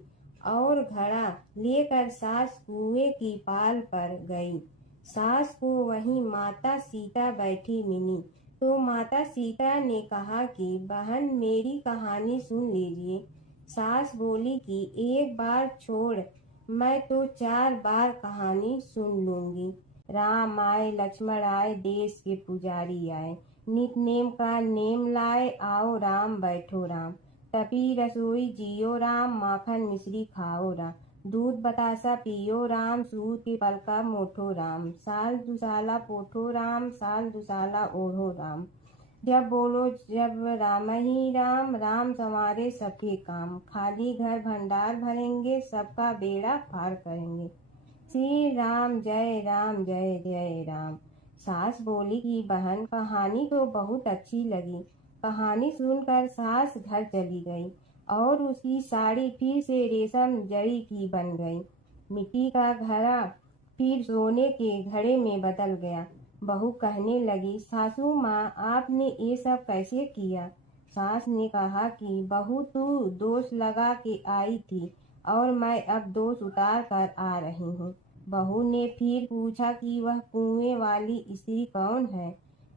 और घड़ा लेकर सास कुएं की पाल पर गई। सास को वहीं माता सीता बैठी मिली। तो माता सीता ने कहा कि बहन, मेरी कहानी सुन लीजिए। सास बोली कि एक बार छोड़, मैं तो 4 बार कहानी सुन लूंगी। राम आए, लक्ष्मण आए, देश के पुजारी आए, नित नेम का नेम लाए, आओ राम बैठो राम, तपी रसोई जियो राम, माखन मिश्री खाओ राम, दूध बतासा पियो राम, सूत के पलका मोठो राम, साल दुसाला पोठो राम, साल दुसाला ओढ़ो राम, जब बोलो जब राम ही राम, राम संवारे सबके काम, खाली घर भंडार भरेंगे, सबका बेड़ा पार करेंगे। श्री राम जय राम जय जय राम। सास बोली कि बहन कहानी तो बहुत अच्छी लगी। कहानी सुनकर सास घर चली गई और उसकी साड़ी फिर से रेशम जरी की बन गई। मिट्टी का घड़ा फिर सोने के घड़े में बदल गया। बहू कहने लगी, सासू माँ आपने ये सब कैसे किया? सास ने कहा कि बहू तू दोष लगा के आई थी और मैं अब दोष उतार कर आ रही हूँ। बहू ने फिर पूछा कि वह कुएं वाली स्त्री कौन है?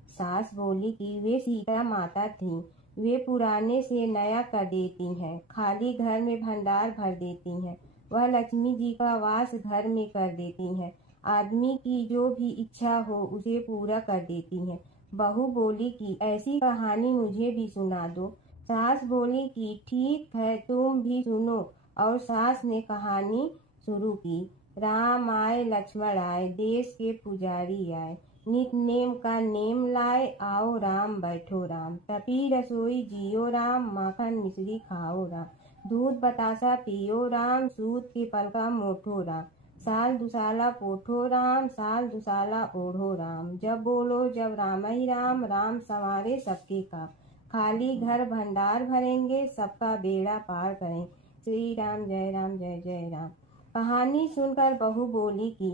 सास बोली कि वे सीता माता थी। वे पुराने से नया कर देती हैं, खाली घर में भंडार भर देती हैं। वह लक्ष्मी जी का वास घर में कर देती हैं। आदमी की जो भी इच्छा हो उसे पूरा कर देती हैं। बहू बोली कि ऐसी कहानी मुझे भी सुना दो। सास बोली कि ठीक है तुम भी सुनो। और सास ने कहानी शुरू की। राम आए लक्ष्मण आए, देश के पुजारी आए, नित नेम का नेम लाए, आओ राम बैठो राम, तपी रसोई जियो राम, माखन मिश्री खाओ राम, दूध बतासा पियो राम, सूत के पलका मोठो राम, साल दुसाला पोठो राम, साल दुसाला ओढ़ो राम। जब बोलो जब राम ही राम, राम संवारे सबके काम, खाली घर भंडार भरेंगे, सबका बेड़ा पार करें। श्री राम जय जय राम। कहानी सुनकर बहू बोली कि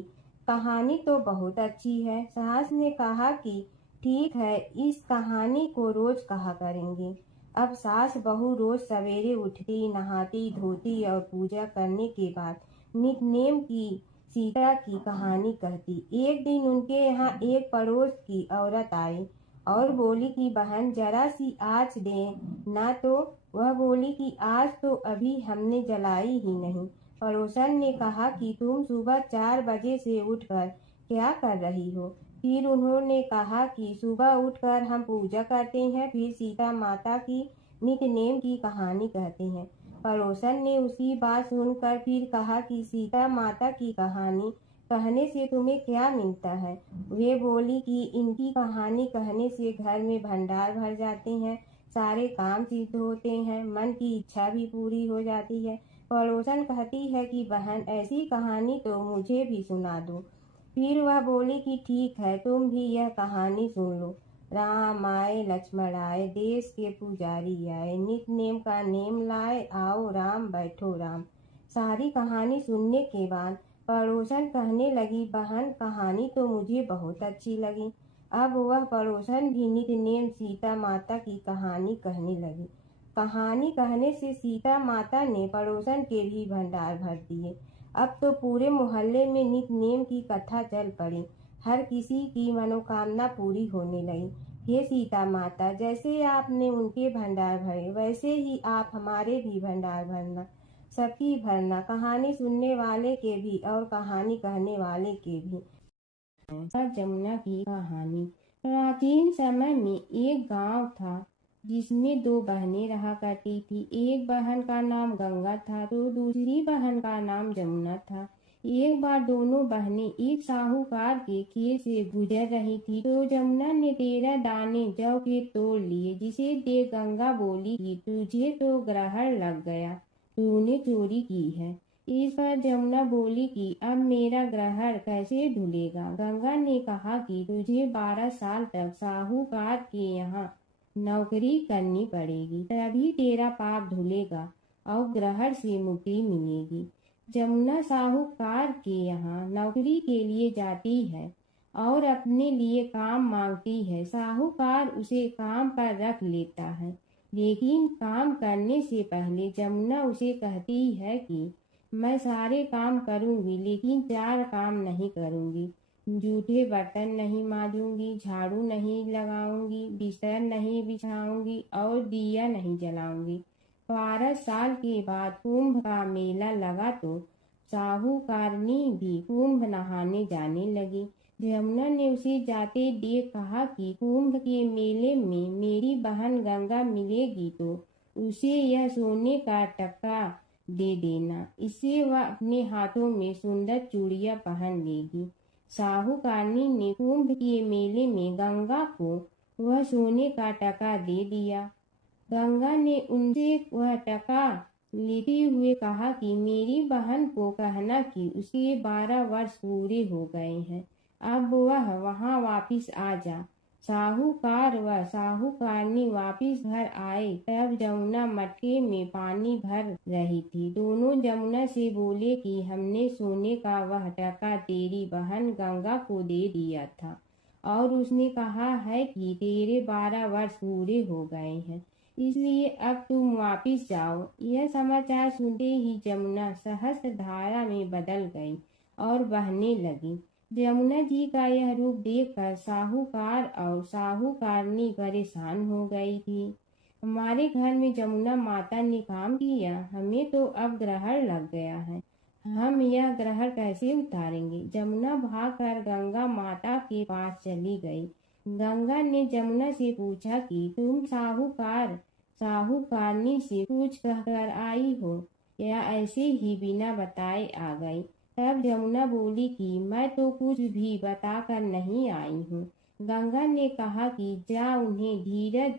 कहानी तो बहुत अच्छी है। सास ने कहा कि ठीक है इस कहानी को रोज कहा करेंगे। अब सास बहू रोज सवेरे उठती, नहाती धोती और पूजा करने के बाद नितनेम की सीता की कहानी कहती। एक दिन उनके यहाँ एक पड़ोस की औरत आई और बोली कि बहन जरा सी आँच दे ना। तो वह बोली कि आज तो अभी हमने जलाई ही नहीं। पड़ोसन ने कहा कि तुम सुबह 4 बजे से उठकर क्या कर रही हो? फिर उन्होंने कहा कि सुबह उठकर हम पूजा करते हैं, फिर सीता माता की नितनेम की कहानी कहते हैं। पड़ोसन ने उसकी बात सुनकर फिर कहा कि सीता माता की कहानी कहने से तुम्हें क्या मिलता है? वे बोली कि इनकी कहानी कहने से घर में भंडार भर जाते हैं, सारे काम सिद्ध होते हैं, मन की इच्छा भी पूरी हो जाती है। पड़ोसन कहती है कि बहन ऐसी कहानी तो मुझे भी सुना दो। फिर वह बोली कि ठीक है तुम भी यह कहानी सुन लो। राम आए लक्ष्मण आए, देश के पुजारी आए, नित नेम का नेम लाए, आओ राम बैठो राम। सारी कहानी सुनने के बाद पड़ोसन कहने लगी, बहन कहानी तो मुझे बहुत अच्छी लगी। अब वह पड़ोसन भी नित नेम सीता माता की कहानी कहने लगी। कहानी कहने से सीता माता ने पड़ोसन के भी भंडार भर दिए। अब तो पूरे मोहल्ले में नित नेम की कथा चल पड़ी। हर किसी की मनोकामना पूरी होने लगी। हे सीता माता, जैसे आपने उनके भंडार भरे वैसे ही आप हमारे भी भंडार भरना, सबकी भरना, कहानी सुनने वाले के भी और कहानी कहने वाले के भी। जमुना की कहानी। प्राचीन समय में एक गांव था जिसमें 2 बहनें रहा करती थी। एक बहन का नाम गंगा था तो दूसरी बहन का नाम जमुना था। एक बार दोनों बहनें एक साहूकार के खेत से गुजर रही थी तो जमुना ने 13 दाने जौ के तोड़ लिए, जिसे देख गंगा बोली कि तुझे तो ग्रहण लग गया, तूने चोरी की है। इस पर जमुना बोली कि अब मेरा ग्रहण कैसे धुलेगा? गंगा ने कहा कि तुझे 12 साल तक साहूकार के यहाँ नौकरी करनी पड़ेगी, तभी तेरा पाप धुलेगा और ग्रहण से मुक्ति मिलेगी। जमुना साहूकार के यहाँ नौकरी के लिए जाती है और अपने लिए काम मांगती है। साहूकार उसे काम पर रख लेता है, लेकिन काम करने से पहले जमुना उसे कहती है कि मैं सारे काम करूंगी लेकिन 4 काम नहीं करूंगी। जूठे बर्तन नहीं मांजूंगी, झाड़ू नहीं लगाऊंगी, बिस्तर नहीं बिछाऊंगी और दिया नहीं जलाऊंगी। 12 साल के बाद कुंभ का मेला लगा तो साहूकारनी भी कुंभ नहाने जाने लगी। जमुना ने उसे जाते देख कहा कि कुंभ के मेले में मेरी बहन गंगा मिलेगी तो उसे यह सोने का टक्का दे देना, इससे वह अपने हाथों में सुंदर चूड़ियां पहन लेगी। साहूकारनी ने कुंभ के मेले में गंगा को वह सोने का टका दे दिया। गंगा ने उनसे वह टका लेते हुए कहा कि मेरी बहन को कहना कि उसके 12 वर्ष पूरे हो गए हैं, अब वह वहाँ वापिस आ जा। साहूकार व साहूकारनी वापिस घर आए तब जमुना मटके में पानी भर रही थी। दोनों जमुना से बोले कि हमने सोने का वह टका तेरी बहन गंगा को दे दिया था और उसने कहा है कि तेरे 12 वर्ष पूरे हो गए हैं, इसलिए अब तुम वापिस जाओ। यह समाचार सुनते ही जमुना सहस्त्र धारा में बदल गई और बहने लगी। जमुना जी का यह रूप देखकर साहूकार और साहूकारनी परेशान हो गई थी। हमारे घर में जमुना माता ने काम किया, हमें तो अब ग्रहण लग गया है, हम यह ग्रहण कैसे उतारेंगे। जमुना भागकर गंगा माता के पास चली गई। गंगा ने जमुना से पूछा कि तुम साहूकारनी से कुछ कहकर आई हो या ऐसे ही बिना बताए आ गई। तब जमुना बोली कि मैं तो कुछ भी बताकर नहीं आई हूँ। गंगा ने कहा कि जा उन्हें धीरज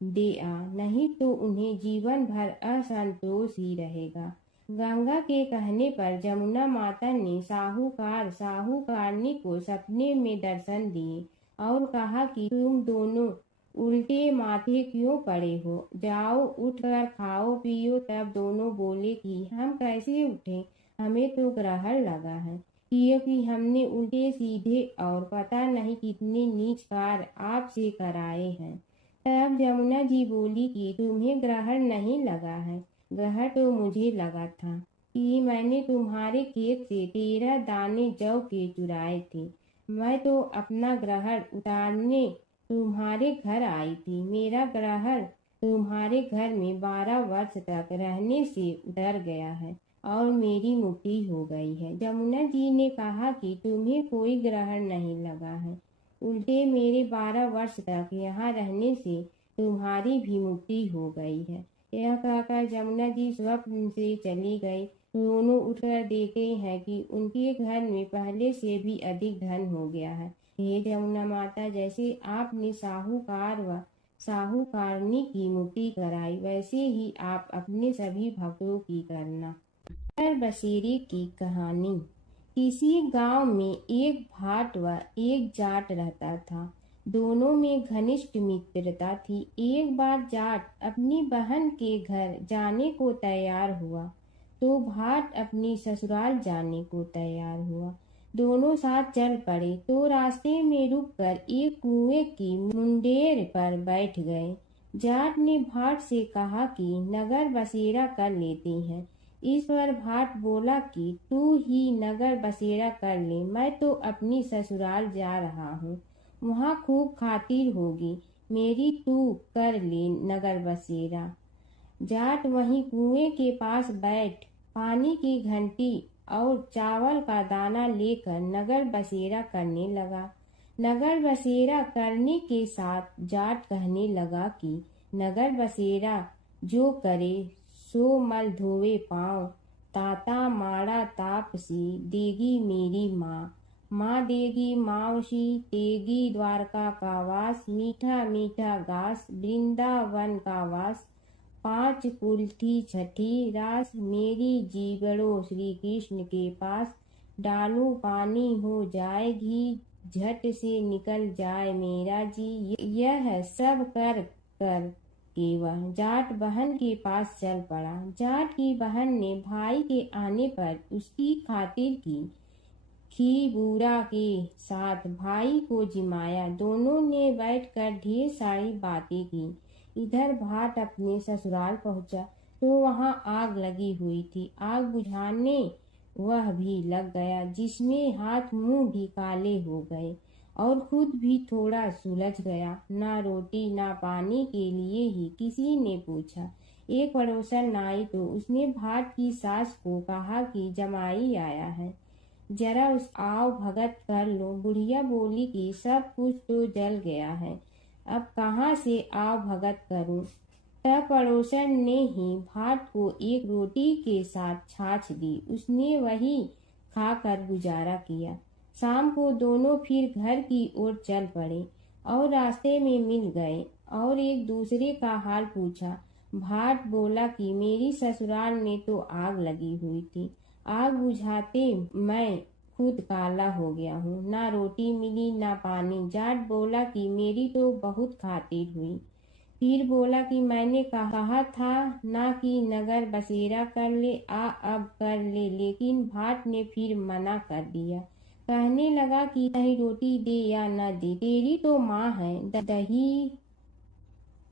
दे आ, नहीं तो उन्हें जीवन भर असंतोष ही रहेगा। गंगा के कहने पर जमुना माता ने साहूकारनी को सपने में दर्शन दिए और कहा कि तुम दोनों उल्टे माथे क्यों पड़े हो, जाओ उठकर खाओ पियो। तब दोनों बोले कि हम कैसे उठें, हमें तो ग्रहण लगा है, क्योंकि हमने उल्टे सीधे और पता नहीं कितने नीच कार्य आपसे कराए हैं। तब जमुना जी बोली कि तुम्हें ग्रहण नहीं लगा है, ग्रहण तो मुझे लगा था कि मैंने तुम्हारे खेत से 13 दाने जौ के चुराए थे। मैं तो अपना ग्रहण उतारने तुम्हारे घर आई थी। मेरा ग्रहण तुम्हारे घर में 12 वर्ष तक रहने से उतर गया है और मेरी मुक्ति हो गई है। जमुना जी ने कहा कि तुम्हें कोई ग्रहण नहीं लगा है, उल्टे मेरे 12 वर्ष तक यहाँ रहने से तुम्हारी भी मुक्ति हो गई है। यह कहकर जमुना जी स्वप्न से चली गई। दोनों उठकर देखते हैं कि उनके घर में पहले से भी अधिक धन हो गया है। हे जमुना माता, जैसे आपने साहूकार व साहूकारनी की मुक्ति कराई, वैसे ही आप अपने सभी भक्तों की करना। नगर बसेरे की कहानी। किसी गांव में एक भाट व एक जाट रहता था। दोनों में घनिष्ठ मित्रता थी। एक बार जाट अपनी बहन के घर जाने को तैयार हुआ तो भाट अपनी ससुराल जाने को तैयार हुआ। दोनों साथ चल पड़े तो रास्ते में रुककर एक कुएं की मुंडेर पर बैठ गए। जाट ने भाट से कहा कि नगर बसेरा कर लेते हैं। इस पर भाट बोला कि तू ही नगर बसेरा कर ले, मैं तो अपनी ससुराल जा रहा हूँ, वहाँ खूब खातिर होगी मेरी, तू कर ले नगर बसेरा। जाट वहीं कुएं के पास बैठ पानी की घंटी और चावल का दाना लेकर नगर बसेरा करने लगा। नगर बसेरा करने के साथ जाट कहने लगा कि नगर बसेरा जो करे सो मल धोवे पाँव, ताता माड़ा तापसी देगी मेरी माँ, माँ देगी मावशी तेगी द्वारका का वास, मीठा मीठा घास वृंदावन का वास, 5 कुल्थी छठी रास, मेरी जीगड़ो श्री कृष्ण के पास, डालू पानी हो जाए घी, झट से निकल जाए मेरा जी। यह सब कर कर के वह जाट बहन के पास चल पड़ा। जाट की बहन ने भाई के आने पर उसकी खातिर की खी बूरा के साथ भाई को जिमाया। दोनों ने बैठकर ढेर सारी बातें की। इधर भाट अपने ससुराल पहुंचा तो वहां आग लगी हुई थी। आग बुझाने वह भी लग गया, जिसमें हाथ मुंह भी काले हो गए और खुद भी थोड़ा सुलझ गया। ना रोटी ना पानी के लिए ही किसी ने पूछा। एक पड़ोसन आई तो उसने भाट की सास को कहा कि जमाई आया है, जरा उस आओ भगत कर लो। बुढ़िया बोली कि सब कुछ तो जल गया है, अब कहाँ से आओ भगत करूं। तब पड़ोसन ने ही भाट को एक रोटी के साथ छाछ दी। उसने वही खाकर गुजारा किया। शाम को दोनों फिर घर की ओर चल पड़े और रास्ते में मिल गए और एक दूसरे का हाल पूछा। भाट बोला कि मेरी ससुराल में तो आग लगी हुई थी, आग बुझाते मैं खुद काला हो गया हूँ, ना रोटी मिली ना पानी। जाट बोला कि मेरी तो बहुत खातिर हुई। फिर बोला कि मैंने कहा था ना कि नगर बसेरा कर ले, अब कर ले, लेकिन भाट ने फिर मना कर दिया। कहने लगा कि चाहे रोटी दे या न दे, तेरी तो माँ है, दही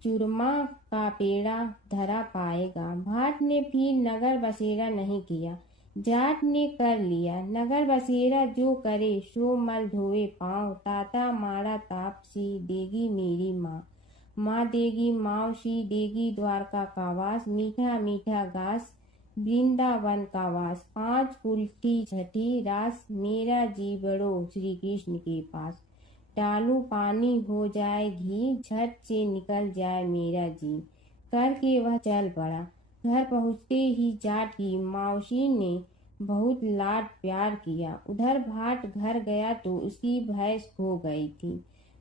चूरमा का पेड़ा धरा पाएगा। भाट ने फिर नगर बसेरा नहीं किया, जाट ने कर लिया। नगर बसेरा जो करे सो मल धोए पाँव, ताता माड़ा तापसी देगी मेरी माँ, माँ देगी मावशी देगी द्वारका का वास, मीठा मीठा घास वृंदावन का वास, 5 कुल्ठी छठी रास, मेरा जी बढ़ो श्री कृष्ण के पास। डालू पानी हो जाए घी, झट से निकल जाए मेरा जी, करके वह चल पड़ा। घर पहुँचते ही जाट की मौसी ने बहुत लाड प्यार किया। उधर भाट घर गया तो उसकी भैंस खो गई थी।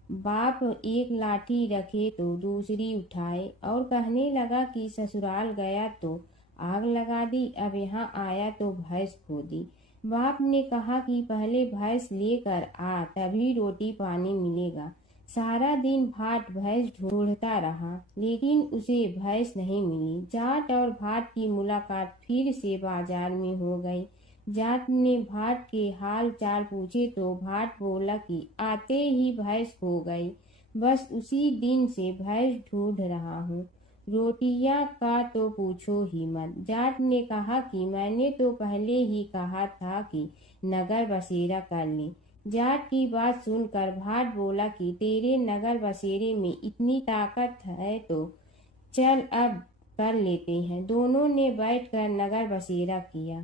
बाप एक लाठी रखे तो दूसरी उठाए और कहने लगा कि ससुराल गया तो आग लगा दी, अब यहाँ आया तो भैंस खो दी। बाप ने कहा कि पहले भैंस लेकर आ, तभी रोटी पानी मिलेगा। सारा दिन भाट भैंस ढूंढता रहा, लेकिन उसे भैंस नहीं मिली। जाट और भाट की मुलाकात फिर से बाजार में हो गई। जाट ने भाट के हाल चाल पूछे तो भाट बोला कि आते ही भैंस खो गई, बस उसी दिन से भैंस ढूंढ रहा हूँ। रोटियां का तो पूछो ही मत। जाट ने कहा कि मैंने तो पहले ही कहा था कि नगर बसेरा कर ले। जाट की बात सुनकर भाट बोला कि तेरे नगर बसेरे में इतनी ताकत है तो चल अब कर लेते हैं। दोनों ने बैठकर नगर बसेरा किया।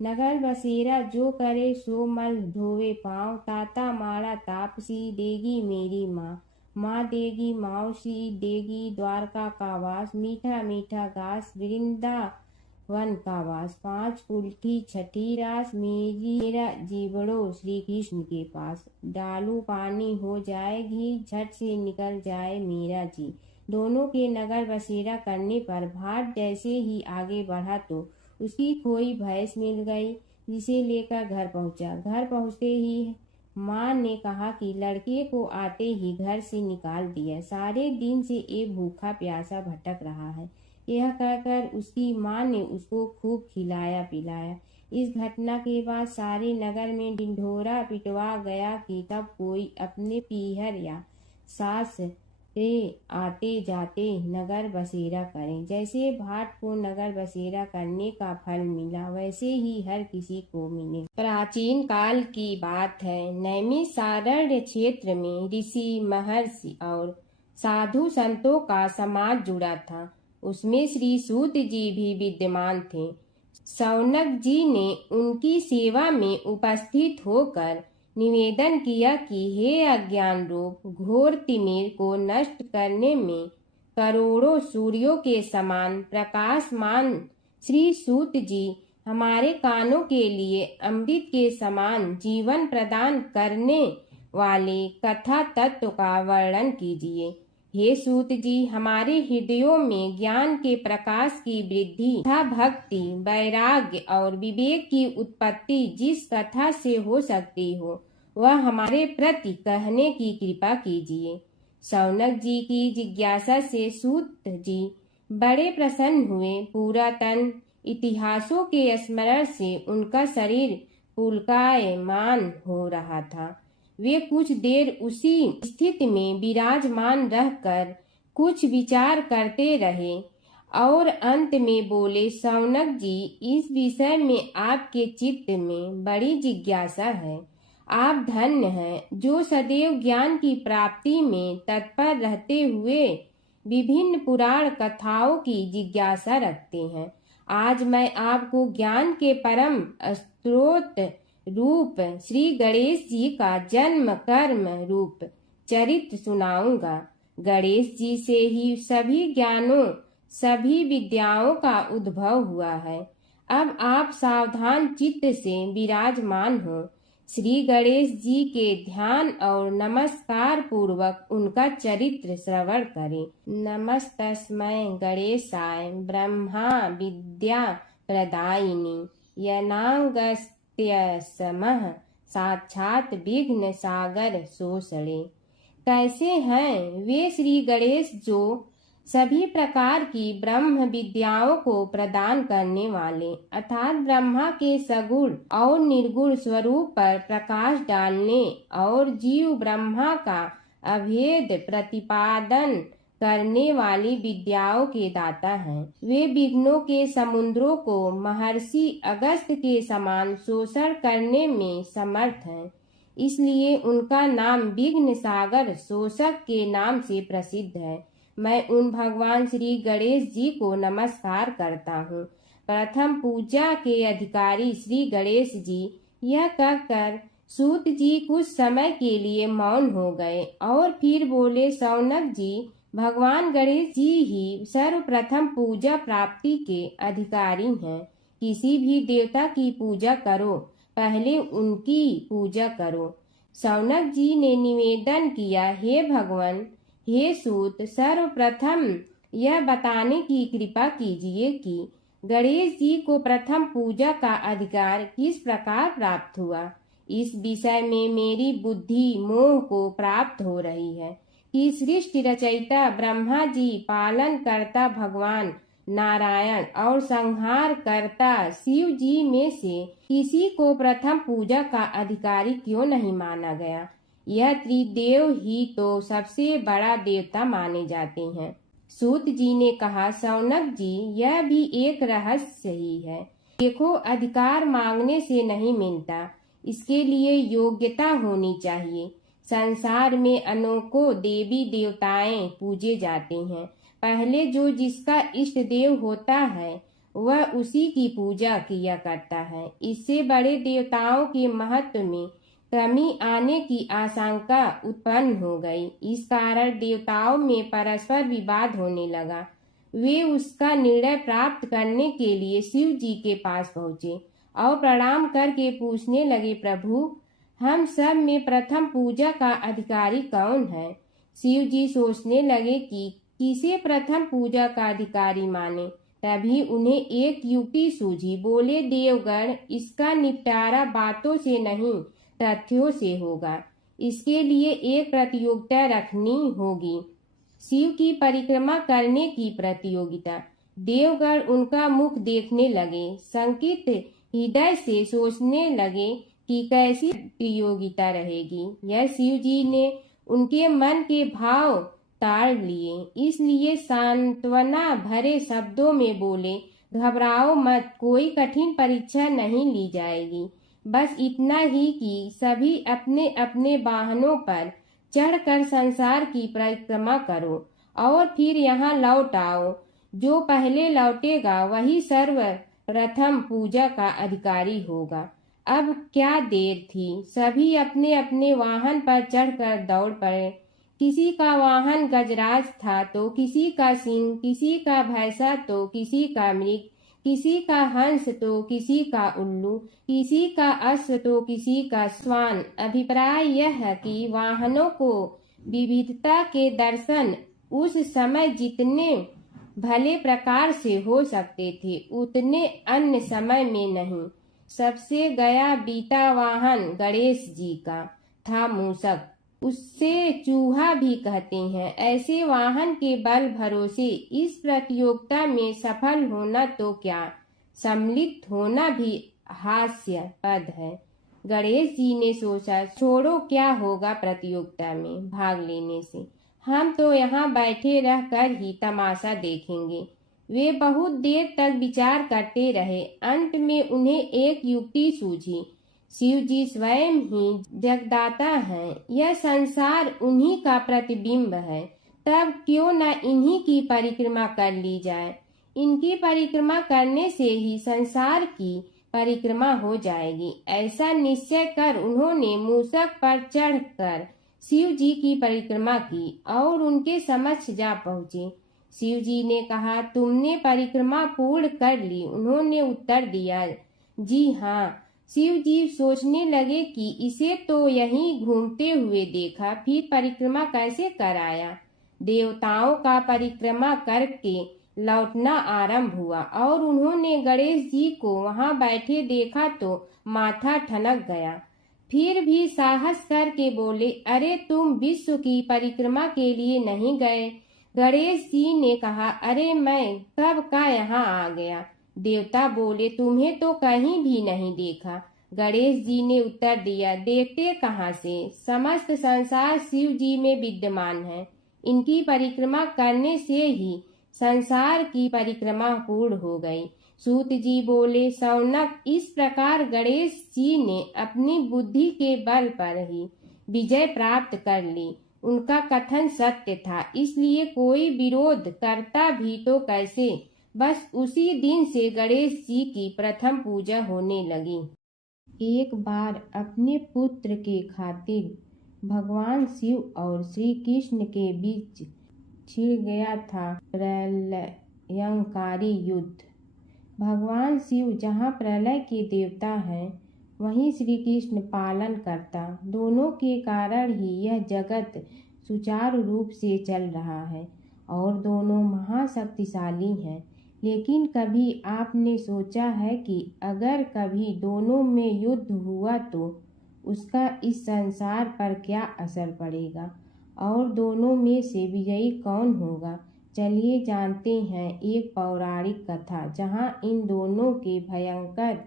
नगर बसेरा जो करे सो मल धोवे पाँव, ताता माड़ा तापसी देगी मेरी माँ, माँ देगी मावसी देगी द्वारका का वास, मीठा मीठा घास वृंदावन का वास, 5 कुल्ठी छठी रास, मेरा जीवड़ो श्री कृष्ण के पास। डालू पानी हो जाए घी, झट से निकल जाए मेरा जी। दोनों के नगर बसेरा करने पर भाट जैसे ही आगे बढ़ा तो उसकी खोई भैंस मिल गई, जिसे लेकर घर पहुंचा। घर पहुंचते ही माँ ने कहा कि लड़के को आते ही घर से निकाल दिया, सारे दिन से ये भूखा प्यासा भटक रहा है। यह कहकर उसकी माँ ने उसको खूब खिलाया पिलाया। इस घटना के बाद सारे नगर में ढिंढोरा पिटवा गया कि तब कोई अपने पीहर या सास रे आते जाते नगर बसेरा करें। जैसे भाट को नगर बसेरा करने का फल मिला, वैसे ही हर किसी को मिले। प्राचीन काल की बात है। नैमिषारण्य क्षेत्र में ऋषि महर्षि और साधु संतों का समाज जुड़ा था। उसमें श्री सूत जी भी विद्यमान थे। शौनक जी ने उनकी सेवा में उपस्थित होकर निवेदन किया कि हे अज्ञान रूप घोर तिमिर को नष्ट करने में करोड़ों सूर्यों के समान प्रकाशमान श्री सूत जी हमारे कानों के लिए अमृत के समान जीवन प्रदान करने वाले कथा तत्व का वर्णन कीजिए। हे सूत जी, हमारे हृदयों में ज्ञान के प्रकाश की वृद्धि तथा भक्ति, वैराग्य और विवेक की उत्पत्ति जिस कथा से हो सकती हो, वह हमारे प्रति कहने की कृपा कीजिए। शौनक जी की जिज्ञासा से सूत जी बड़े प्रसन्न हुए। पुरातन इतिहासों के स्मरण से उनका शरीर पुलकायमान हो रहा था। वे कुछ देर उसी स्थिति में विराजमान रहकर कुछ विचार करते रहे और अंत में बोले, शौनक जी, इस विषय में आपके चित्त में बड़ी जिज्ञासा है। आप धन्य हैं जो सदैव ज्ञान की प्राप्ति में तत्पर रहते हुए विभिन्न पुराण कथाओं की जिज्ञासा रखते हैं। आज मैं आपको ज्ञान के परम स्रोत रूप श्री गणेश जी का जन्म कर्म रूप चरित्र सुनाऊंगा। गणेश जी से ही सभी ज्ञानों सभी विद्याओं का उद्भव हुआ है। अब आप सावधान चित्त से विराजमान हो। श्री गणेश जी के ध्यान और नमस्कार पूर्वक उनका चरित्र श्रवण करें। नमस्तस्मै गणेशाय ब्रह्मा विद्या प्रदायिनी यनागस्त्यसमः साक्षात विघ्न सागर सोषणे। कैसे हैं वे श्री गणेश जो सभी प्रकार की ब्रह्म विद्याओं को प्रदान करने वाले अर्थात ब्रह्मा के सगुण और निर्गुण स्वरूप पर प्रकाश डालने और जीव ब्रह्मा का अभेद प्रतिपादन करने वाली विद्याओं के दाता हैं। वे विघ्नों के समुद्रों को महर्षि अगस्त्य के समान शोषण करने में समर्थ हैं, इसलिए उनका नाम विघ्न सागर शोषक के नाम से प्रसिद्ध है। मैं उन भगवान श्री गणेश जी को नमस्कार करता हूँ। प्रथम पूजा के अधिकारी श्री गणेश जी, यह कहकर सूत जी कुछ समय के लिए मौन हो गए और फिर बोले, शौनक जी, भगवान गणेश जी ही सर्वप्रथम पूजा प्राप्ति के अधिकारी हैं। किसी भी देवता की पूजा करो, पहले उनकी पूजा करो। शौनक जी ने निवेदन किया, हे भगवान, हे सूत, सर्वप्रथम यह बताने की कृपा कीजिए कि गणेश जी को प्रथम पूजा का अधिकार किस प्रकार प्राप्त हुआ। इस विषय में मेरी बुद्धि मोह को प्राप्त हो रही है कि सृष्टि रचयिता ब्रह्मा जी, पालन करता भगवान नारायण और संहार करता शिव जी में से किसी को प्रथम पूजा का अधिकारी क्यों नहीं माना गया। यह त्रिदेव ही तो सबसे बड़ा देवता माने जाते हैं। सूत जी ने कहा, शौनक जी, यह भी एक रहस्य ही है। देखो, अधिकार मांगने से नहीं मिलता, इसके लिए योग्यता होनी चाहिए। संसार में अनेकों देवी देवताएं पूजे जाते हैं। पहले जो जिसका इष्ट देव होता है वह उसी की पूजा किया करता है। इससे बड़े देवताओं के महत्व में कमी आने की आशंका उत्पन्न हो गई। इस कारण देवताओं में परस्पर विवाद होने लगा। वे उसका निर्णय प्राप्त करने के लिए शिव जी के पास पहुँचे और प्रणाम करके पूछने लगे, प्रभु, हम सब में प्रथम पूजा का अधिकारी कौन है। शिव जी सोचने लगे कि किसे प्रथम पूजा का अधिकारी माने। तभी उन्हें एक युक्ति सूझी। बोले, देवगण, इसका निपटारा बातों से नहीं तथ्यों से होगा। इसके लिए एक प्रतियोगिता रखनी होगी, शिव की परिक्रमा करने की प्रतियोगिता। देवगण उनका मुख देखने लगे, शंकित हृदय से सोचने लगे कि कैसी प्रतियोगिता रहेगी। यह शिव जी ने उनके मन के भाव ताड़ लिए, इसलिए सांत्वना भरे शब्दों में बोले, घबराओ मत, कोई कठिन परीक्षा नहीं ली जाएगी। बस इतना ही कि सभी अपने अपने वाहनों पर चढ़कर संसार की परिक्रमा करो और फिर यहाँ लौट आओ। जो पहले लौटेगा वही सर्वप्रथम पूजा का अधिकारी होगा। अब क्या देर थी, सभी अपने अपने वाहन पर चढ़कर दौड़ पड़े। किसी का वाहन गजराज था तो किसी का सिंह, किसी का भैंसा तो किसी का मृग, किसी का हंस तो किसी का उल्लू, किसी का अश्व तो किसी का श्वान। अभिप्राय यह है कि वाहनों को विविधता के दर्शन उस समय जितने भले प्रकार से हो सकते थे उतने अन्य समय में नहीं। सबसे गया बीता वाहन गणेश जी का था मूषक, उससे चूहा भी कहते हैं। ऐसे वाहन के बल भरोसे इस प्रतियोगिता में सफल होना तो क्या, सम्मिलित होना भी हास्यास्पद है। गणेश जी ने सोचा, छोड़ो, क्या होगा प्रतियोगिता में भाग लेने से, हम तो यहाँ बैठे रहकर ही तमाशा देखेंगे। वे बहुत देर तक विचार करते रहे। अंत में उन्हें एक युक्ति सूझी। शिव जी स्वयं ही जगदाता हैं, यह संसार उन्हीं का प्रतिबिंब है, तब क्यों न इन्हीं की परिक्रमा कर ली जाए। इनकी परिक्रमा करने से ही संसार की परिक्रमा हो जाएगी। ऐसा निश्चय कर उन्होंने मूषक पर चढ़कर शिव जी की परिक्रमा की और उनके समक्ष जा पहुँचे। शिव जी ने कहा, तुमने परिक्रमा पूर्ण कर ली। उन्होंने उत्तर दिया, जी हाँ, शिव जी सोचने लगे कि इसे तो यहीं घूमते हुए देखा, फिर परिक्रमा कैसे कराया। देवताओं का परिक्रमा करके लौटना आरंभ हुआ और उन्होंने गणेश जी को वहां बैठे देखा तो माथा ठनक गया। फिर भी साहस करके बोले, अरे तुम विश्व की परिक्रमा के लिए नहीं गए। गणेश जी ने कहा, अरे मैं कब का यहाँ आ गया। देवता बोले, तुम्हें तो कहीं भी नहीं देखा। गणेश जी ने उत्तर दिया, देखते कहाँ से, समस्त संसार शिव जी में विद्यमान है। इनकी परिक्रमा करने से ही संसार की परिक्रमा पूर्ण हो गई। सूत जी बोले, शौनक, इस प्रकार गणेश जी ने अपनी बुद्धि के बल पर ही विजय प्राप्त कर ली। उनका कथन सत्य था, इसलिए कोई विरोध करता भी तो कैसे। बस उसी दिन से गणेश जी की प्रथम पूजा होने लगी। एक बार अपने पुत्र के खातिर भगवान शिव और श्री कृष्ण के बीच छिड़ गया था प्रलयंकारी युद्ध। भगवान शिव जहाँ प्रलय के देवता हैं, वहीं श्री कृष्ण पालन करता। दोनों के कारण ही यह जगत सुचारू रूप से चल रहा है और दोनों महाशक्तिशाली हैं। लेकिन कभी आपने सोचा है कि अगर कभी दोनों में युद्ध हुआ तो उसका इस संसार पर क्या असर पड़ेगा और दोनों में से विजयी कौन होगा। चलिए जानते हैं एक पौराणिक कथा जहां इन दोनों के भयंकर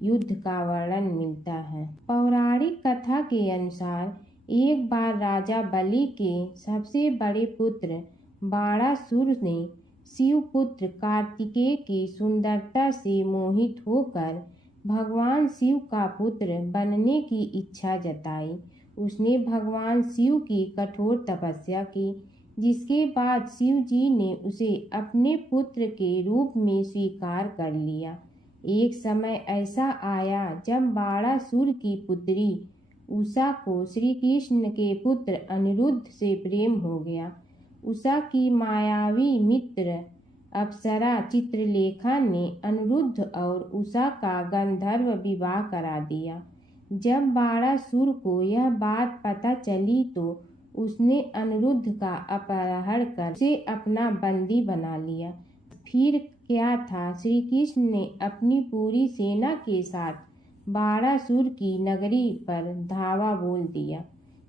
युद्ध का वर्णन मिलता है। पौराणिक कथा के अनुसार एक बार राजा बलि के सबसे बड़े पुत्र बाणासुर ने शिव पुत्र कार्तिकेय की सुंदरता से मोहित होकर भगवान शिव का पुत्र बनने की इच्छा जताई। उसने भगवान शिव की कठोर तपस्या की, जिसके बाद शिव जी ने उसे अपने पुत्र के रूप में स्वीकार कर लिया। एक समय ऐसा आया जब बाणासुर की पुत्री उषा को श्री कृष्ण के पुत्र अनिरुद्ध से प्रेम हो गया। उषा की मायावी मित्र अप्सरा चित्रलेखा ने अनिरुद्ध और उषा का गंधर्व विवाह करा दिया। जब बाणासुर को यह बात पता चली तो उसने अनिरुद्ध का अपहरण कर उसे अपना बंदी बना लिया। फिर क्या था, श्री कृष्ण ने अपनी पूरी सेना के साथ बाणासुर की नगरी पर धावा बोल दिया।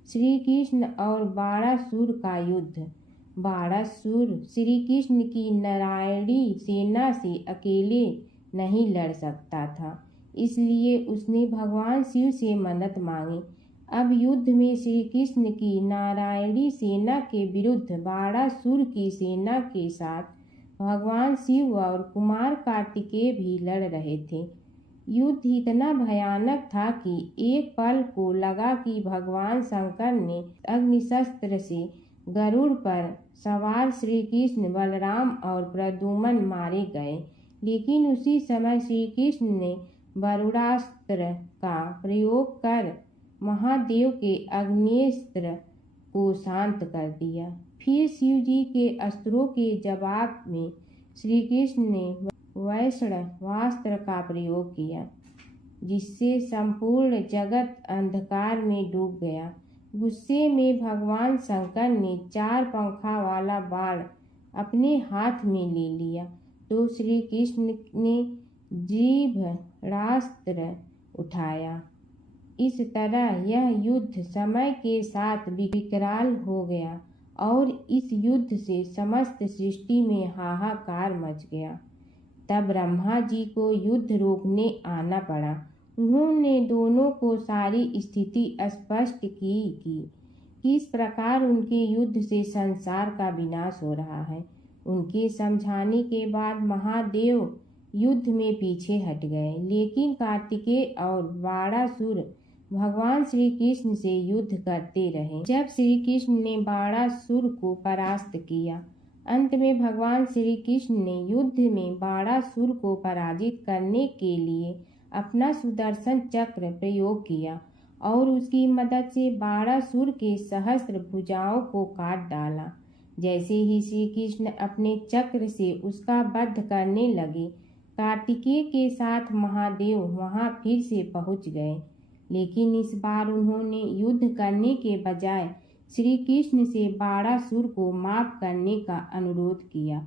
श्री कृष्ण और बाणासुर का युद्ध। बाणासुर श्री कृष्ण की नारायणी सेना से अकेले नहीं लड़ सकता था, इसलिए उसने भगवान शिव से मदद मांगी। अब युद्ध में श्री कृष्ण की नारायणी सेना के विरुद्ध बाणासुर की सेना के साथ भगवान शिव और कुमार कार्तिकेय भी लड़ रहे थे। युद्ध इतना भयानक था कि एक पल को लगा कि भगवान शंकर ने अग्निशस्त्र से गरुड़ पर सवार श्री कृष्ण, बलराम और प्रद्युम्न मारे गए। लेकिन उसी समय श्री कृष्ण ने वरुणास्त्र का प्रयोग कर महादेव के अग्नेस्त्र को शांत कर दिया। फिर शिव जी के अस्त्रों के जवाब में श्री कृष्ण ने वैष्णवास्त्र का प्रयोग किया, जिससे संपूर्ण जगत अंधकार में डूब गया। गुस्से में भगवान शंकर ने 4 पंखा वाला बाण अपने हाथ में ले लिया तो श्री कृष्ण ने जीभरास्त्र उठाया। इस तरह यह युद्ध समय के साथ विकराल हो गया और इस युद्ध से समस्त सृष्टि में हाहाकार मच गया। तब ब्रह्मा जी को युद्ध रोकने आना पड़ा। उन्होंने दोनों को सारी स्थिति स्पष्ट की कि किस प्रकार उनके युद्ध से संसार का विनाश हो रहा है। उनके समझाने के बाद महादेव युद्ध में पीछे हट गए, लेकिन कार्तिकेय और बाणासुर भगवान श्री कृष्ण से युद्ध करते रहे। जब श्री कृष्ण ने बाणासुर को परास्त किया, अंत में भगवान श्री कृष्ण ने युद्ध में बाणासुर को पराजित करने के लिए अपना सुदर्शन चक्र प्रयोग किया और उसकी मदद से बाणासुर के सहस्त्र भुजाओं को काट डाला। जैसे ही श्री कृष्ण अपने चक्र से उसका वध करने लगे, कार्तिकेय के साथ महादेव वहां फिर से पहुंच गए, लेकिन इस बार उन्होंने युद्ध करने के बजाय श्री कृष्ण से बाणासुर को माफ करने का अनुरोध किया।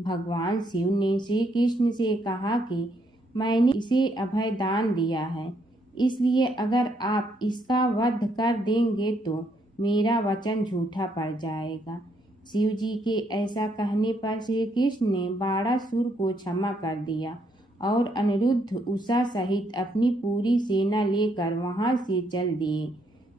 भगवान शिव ने श्री कृष्ण से कहा कि मैंने इसे अभय दान दिया है, इसलिए अगर आप इसका वध कर देंगे तो मेरा वचन झूठा पड़ जाएगा। शिव जी के ऐसा कहने पर श्री कृष्ण ने बाणासुर को क्षमा कर दिया और अनिरुद्ध उषा सहित अपनी पूरी सेना लेकर वहां से चल दिए।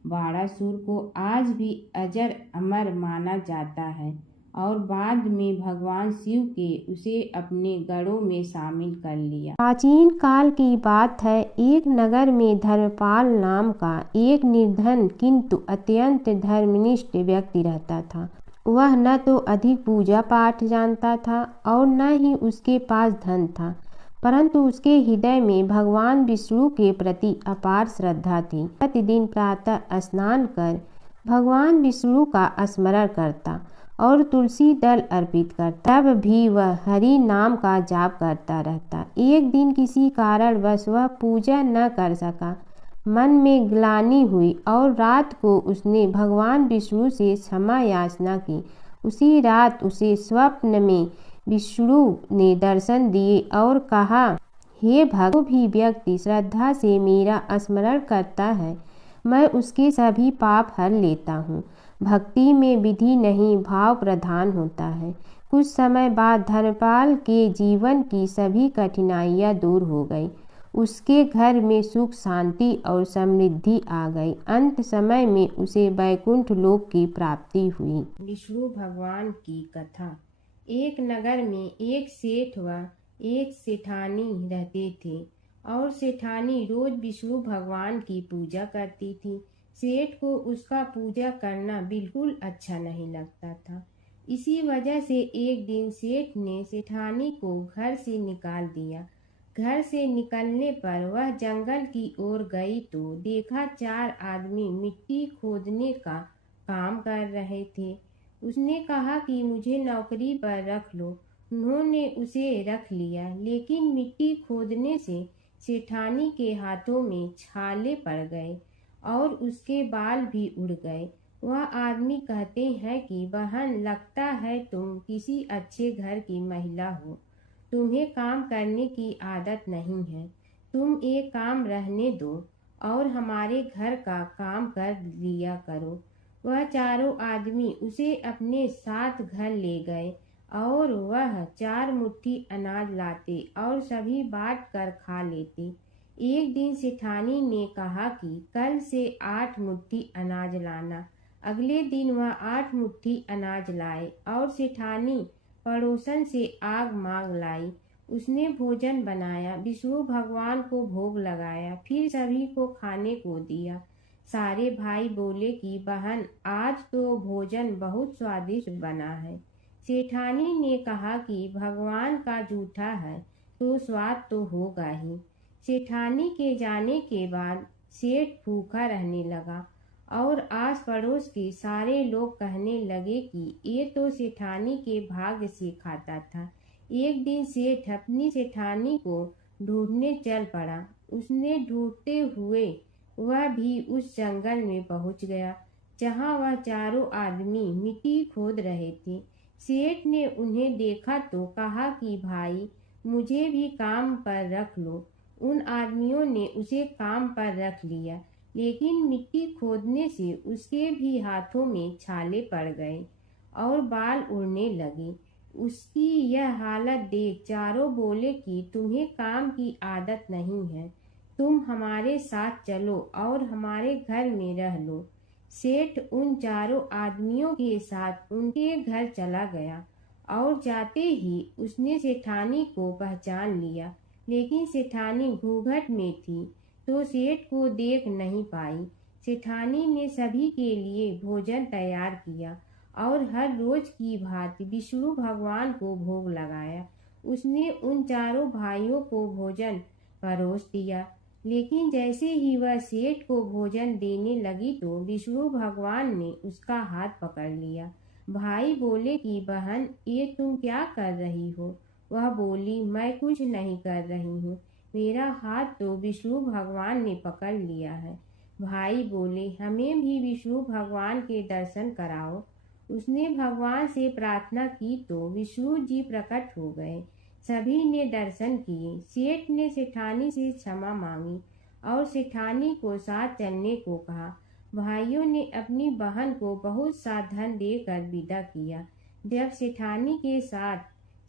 बाणासुर को आज भी अजर अमर माना जाता है और बाद में भगवान शिव के उसे अपने गढ़ों में शामिल कर लिया। प्राचीन काल की बात है, एक नगर में धर्मपाल नाम का एक निर्धन किंतु अत्यंत धर्मनिष्ठ व्यक्ति रहता था। वह न तो अधिक पूजा पाठ जानता था और न ही उसके पास धन था, परंतु उसके हृदय में भगवान विष्णु के प्रति अपार श्रद्धा थी। प्रतिदिन प्रातः स्नान कर भगवान विष्णु का स्मरण करता और तुलसी दल अर्पित करता। तब भी वह हरि नाम का जाप करता रहता। एक दिन किसी कारणवश वह पूजा न कर सका। मन में ग्लानि हुई और रात को उसने भगवान विष्णु से क्षमा याचना की। उसी रात उसे स्वप्न में विष्णु ने दर्शन दिए और कहा, हे भक्त, जो भी व्यक्ति श्रद्धा से मेरा स्मरण करता है, मैं उसके सभी पाप हर लेता हूँ। भक्ति में विधि नहीं, भाव प्रधान होता है। कुछ समय बाद धर्मपाल के जीवन की सभी कठिनाइयाँ दूर हो गई। उसके घर में सुख शांति और समृद्धि आ गई। अंत समय में उसे वैकुंठ लोक की प्राप्ति हुई। विष्णु भगवान की कथा। एक नगर में एक सेठ व एक सेठानी रहते थे और सेठानी रोज विष्णु भगवान की पूजा करती थी। सेठ को उसका पूजा करना बिल्कुल अच्छा नहीं लगता था। इसी वजह से एक दिन सेठ ने सेठानी को घर से निकाल दिया। घर से निकलने पर वह जंगल की ओर गई तो देखा 4 आदमी मिट्टी खोदने का काम कर रहे थे। उसने कहा कि मुझे नौकरी पर रख लो। उन्होंने उसे रख लिया, लेकिन मिट्टी खोदने से सेठानी के हाथों में छाले पड़ गए और उसके बाल भी उड़ गए। वह आदमी कहते हैं कि बहन, लगता है तुम किसी अच्छे घर की महिला हो। तुम्हें काम करने की आदत नहीं है। तुम एक काम रहने दो और हमारे घर का काम कर लिया करो। वह चारों आदमी उसे अपने साथ घर ले गए और वह 4 मुट्ठी अनाज लाते और सभी बांट कर खा लेते। एक दिन सेठानी ने कहा कि कल से 8 मुट्ठी अनाज लाना। अगले दिन वह 8 मुट्ठी अनाज लाए और सेठानी पड़ोसन से आग मांग लाई। उसने भोजन बनाया, विष्णु भगवान को भोग लगाया, फिर सभी को खाने को दिया। सारे भाई बोले कि बहन, आज तो भोजन बहुत स्वादिष्ट बना है। सेठानी ने कहा कि भगवान का जूठा है तो स्वाद तो होगा ही। सेठानी के जाने के बाद सेठ भूखा रहने लगा और आस पड़ोस के सारे लोग कहने लगे कि ये तो सेठानी के भाग्य से खाता था। एक दिन सेठ अपनी सेठानी को ढूंढने चल पड़ा। उसने ढूंढते हुए वह भी उस जंगल में पहुंच गया जहां वह चारों आदमी मिट्टी खोद रहे थे। सेठ ने उन्हें देखा तो कहा कि भाई, मुझे भी काम पर रख लो। उन आदमियों ने उसे काम पर रख लिया, लेकिन मिट्टी खोदने से उसके भी हाथों में छाले पड़ गए और बाल उड़ने लगे। उसकी यह हालत देख चारों बोले कि तुम्हें काम की आदत नहीं है, तुम हमारे साथ चलो और हमारे घर में रह लो। सेठ उन चारों आदमियों के साथ उनके घर चला गया और जाते ही उसने सेठानी को पहचान लिया, लेकिन सेठानी घूंघट में थी तो सेठ को देख नहीं पाई। सेठानी ने सभी के लिए भोजन तैयार किया और हर रोज की भांति विष्णु भगवान को भोग लगाया। उसने उन चारों भाइयों को भोजन परोस दिया, लेकिन जैसे ही वह सेठ को भोजन देने लगी तो विष्णु भगवान ने उसका हाथ पकड़ लिया। भाई बोले कि बहन, ये तुम क्या कर रही हो? वह बोली, मैं कुछ नहीं कर रही हूँ, मेरा हाथ तो विष्णु भगवान ने पकड़ लिया है। भाई बोले, हमें भी विष्णु भगवान के दर्शन कराओ। उसने भगवान से प्रार्थना की तो विष्णु जी प्रकट हो गए। सभी ने दर्शन किए। सेठ ने सेठानी से क्षमा मांगी और सेठानी को साथ चलने को कहा। भाइयों ने अपनी बहन को बहुत सा धन देकर विदा किया। जब सेठानी के साथ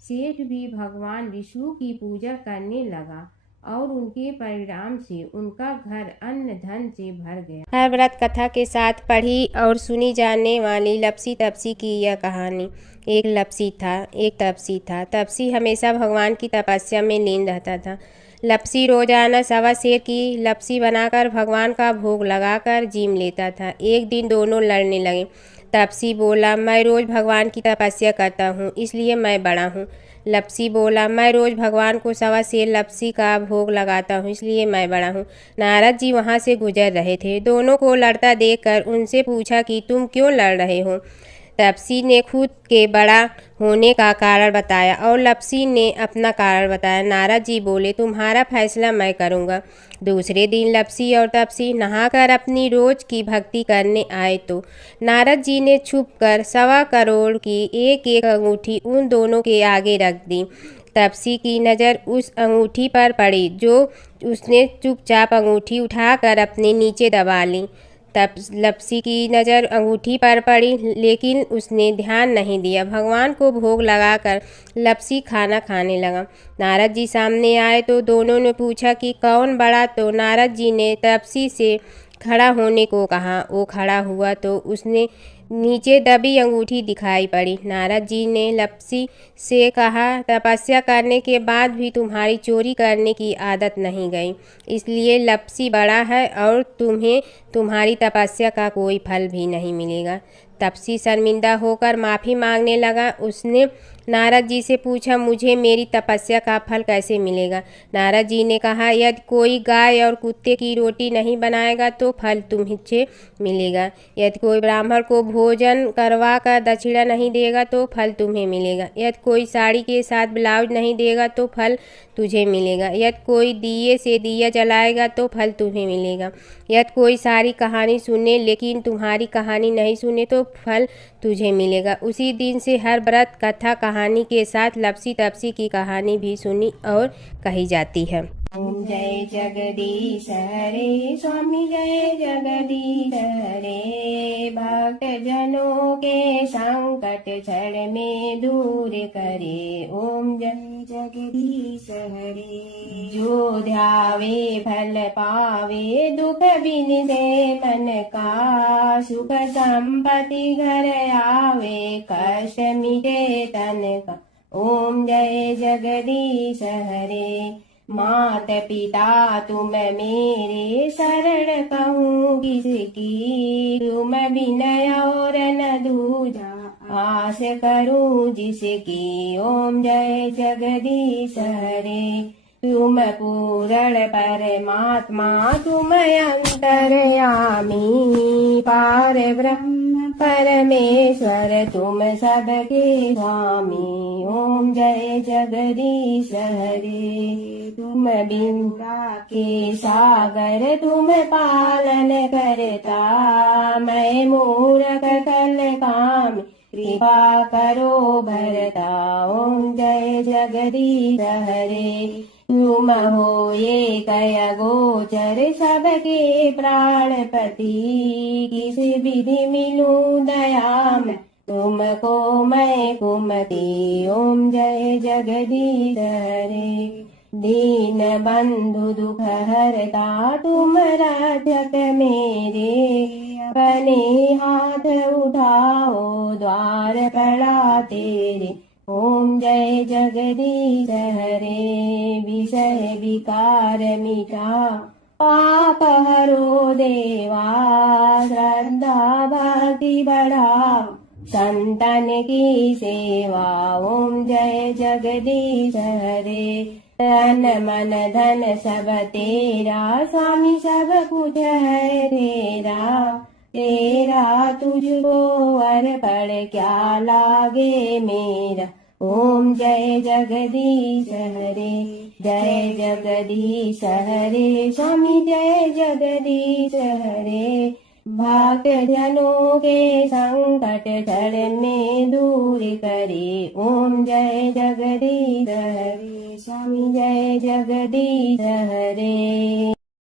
सेठ भी भगवान विष्णु की पूजा करने लगा और उनके परिणाम से उनका घर अन्न धन से भर गया। हर व्रत कथा के साथ पढ़ी और सुनी जाने वाली लपसी तपसी की यह कहानी। एक लपसी था, एक तपसी था। तपसी हमेशा भगवान की तपस्या में लीन रहता था। लपसी रोजाना सवा सेर की लपसी बनाकर भगवान का भोग लगाकर जीम लेता था। एक दिन दोनों लड़ने लगे। तपसी बोला, मैं रोज़ भगवान की तपस्या करता हूँ, इसलिए मैं बड़ा हूँ। लपसी बोला, मैं रोज़ भगवान को सवा सेर लपसी का भोग लगाता हूँ, इसलिए मैं बड़ा हूँ। नारद जी वहाँ से गुजर रहे थे। दोनों को लड़ता देखकर उनसे पूछा कि तुम क्यों लड़ रहे हो। तपसी ने खुद के बड़ा होने का कारण बताया और लपसी ने अपना कारण बताया। नारद जी बोले, तुम्हारा फैसला मैं करूँगा। दूसरे दिन लपसी और तपसी नहाकर अपनी रोज की भक्ति करने आए तो नारद जी ने छुपकर 1.25 करोड़ की एक एक अंगूठी उन दोनों के आगे रख दी। तपसी की नज़र उस अंगूठी पर पड़ी जो उसने चुपचाप अंगूठी उठाकर अपने नीचे दबा ली। तब लपसी की नज़र अंगूठी पर पड़ी, लेकिन उसने ध्यान नहीं दिया। भगवान को भोग लगाकर लपसी खाना खाने लगा। नारद जी सामने आए तो दोनों ने पूछा कि कौन बड़ा, तो नारद जी ने तपसी से खड़ा होने को कहा। वो खड़ा हुआ तो उसने नीचे दबी अंगूठी दिखाई पड़ी। नारद जी ने लपसी से कहा, तपस्या करने के बाद भी तुम्हारी चोरी करने की आदत नहीं गई, इसलिए लपसी बड़ा है और तुम्हें तुम्हारी तपस्या का कोई फल भी नहीं मिलेगा। तपसी शर्मिंदा होकर माफ़ी मांगने लगा। उसने नारद जी से पूछा, मुझे मेरी तपस्या का फल कैसे मिलेगा। नारद जी ने कहा, यदि कोई गाय और कुत्ते की रोटी नहीं बनाएगा तो फल तुम्हें मिलेगा। यदि कोई ब्राह्मण को भोजन करवा कर दक्षिणा नहीं देगा तो फल तुम्हें मिलेगा। यदि कोई साड़ी के साथ ब्लाउज नहीं देगा तो फल तुझे मिलेगा। यदि कोई दिए से दिया जलाएगा तो फल तुम्हें मिलेगा। यदि कोई सारी कहानी सुने लेकिन तुम्हारी कहानी नहीं सुने तो फल तुझे मिलेगा। उसी दिन से हर व्रत कथा कहानी के साथ लपसी तपसी की कहानी भी सुनी और कही जाती है। ओम जय जगदीश हरे स्वामी, जय जगदीश हरे। भक्त जनों के संकट क्षण में दूर करे। ओम जय जगदीश हरे। जो ध्यावे फल पावे, दुख बिन दे मन का। सुख संपत्ति घर आवे, कष्ट मिटे तन का। ओम जय जगदीश हरे। मात पिता तुम मेरे, शरण कहूँ किसकी। तुम विनय और न दूजा, आस करूँ जिसकी। ओम जय जगदीश हरे। तुम पूर्ण परमात्मा, तुम अंतर्यामी। पार ब्रह्म परमेश्वर, तुम सबके स्वामी। ओम जय जगदीश हरे। तुम बिंदा के सागर, तुम पालन करता। मैं मूर्ख कल काम, कृपा करो भरता। ओम जय जगदीश हरे। तुम हो ये कय गोचर, सबके प्राणपति। किस विधि मिलूं दया में, तुमको मैं कुमति। ओम जय जगदीश हरे। दीन बंधु दुख हरता, तुम रक्षक मेरे। अपने हाथ उठाओ, द्वार पड़ा तेरे। ओम जय जगदीश हरे। विषय विकार मिटा, पाप हरो देवा। श्रद्धा भक्ति बढ़ाओ, संतन की सेवा। ओम जय जगदीश हरे। तन मन धन सब तेरा, स्वामी सब कुछ है तेरा। तेरा तुझको अर्पण क्या लागे मेरा। ओम जय जगदीश हरे, जय जगदीश हरे। स्वामी जय जगदीश हरे, भक्त जनों के संकट टलने दूर करे। ओम जय जगदीश हरे, स्वामी जय जगदीश हरे।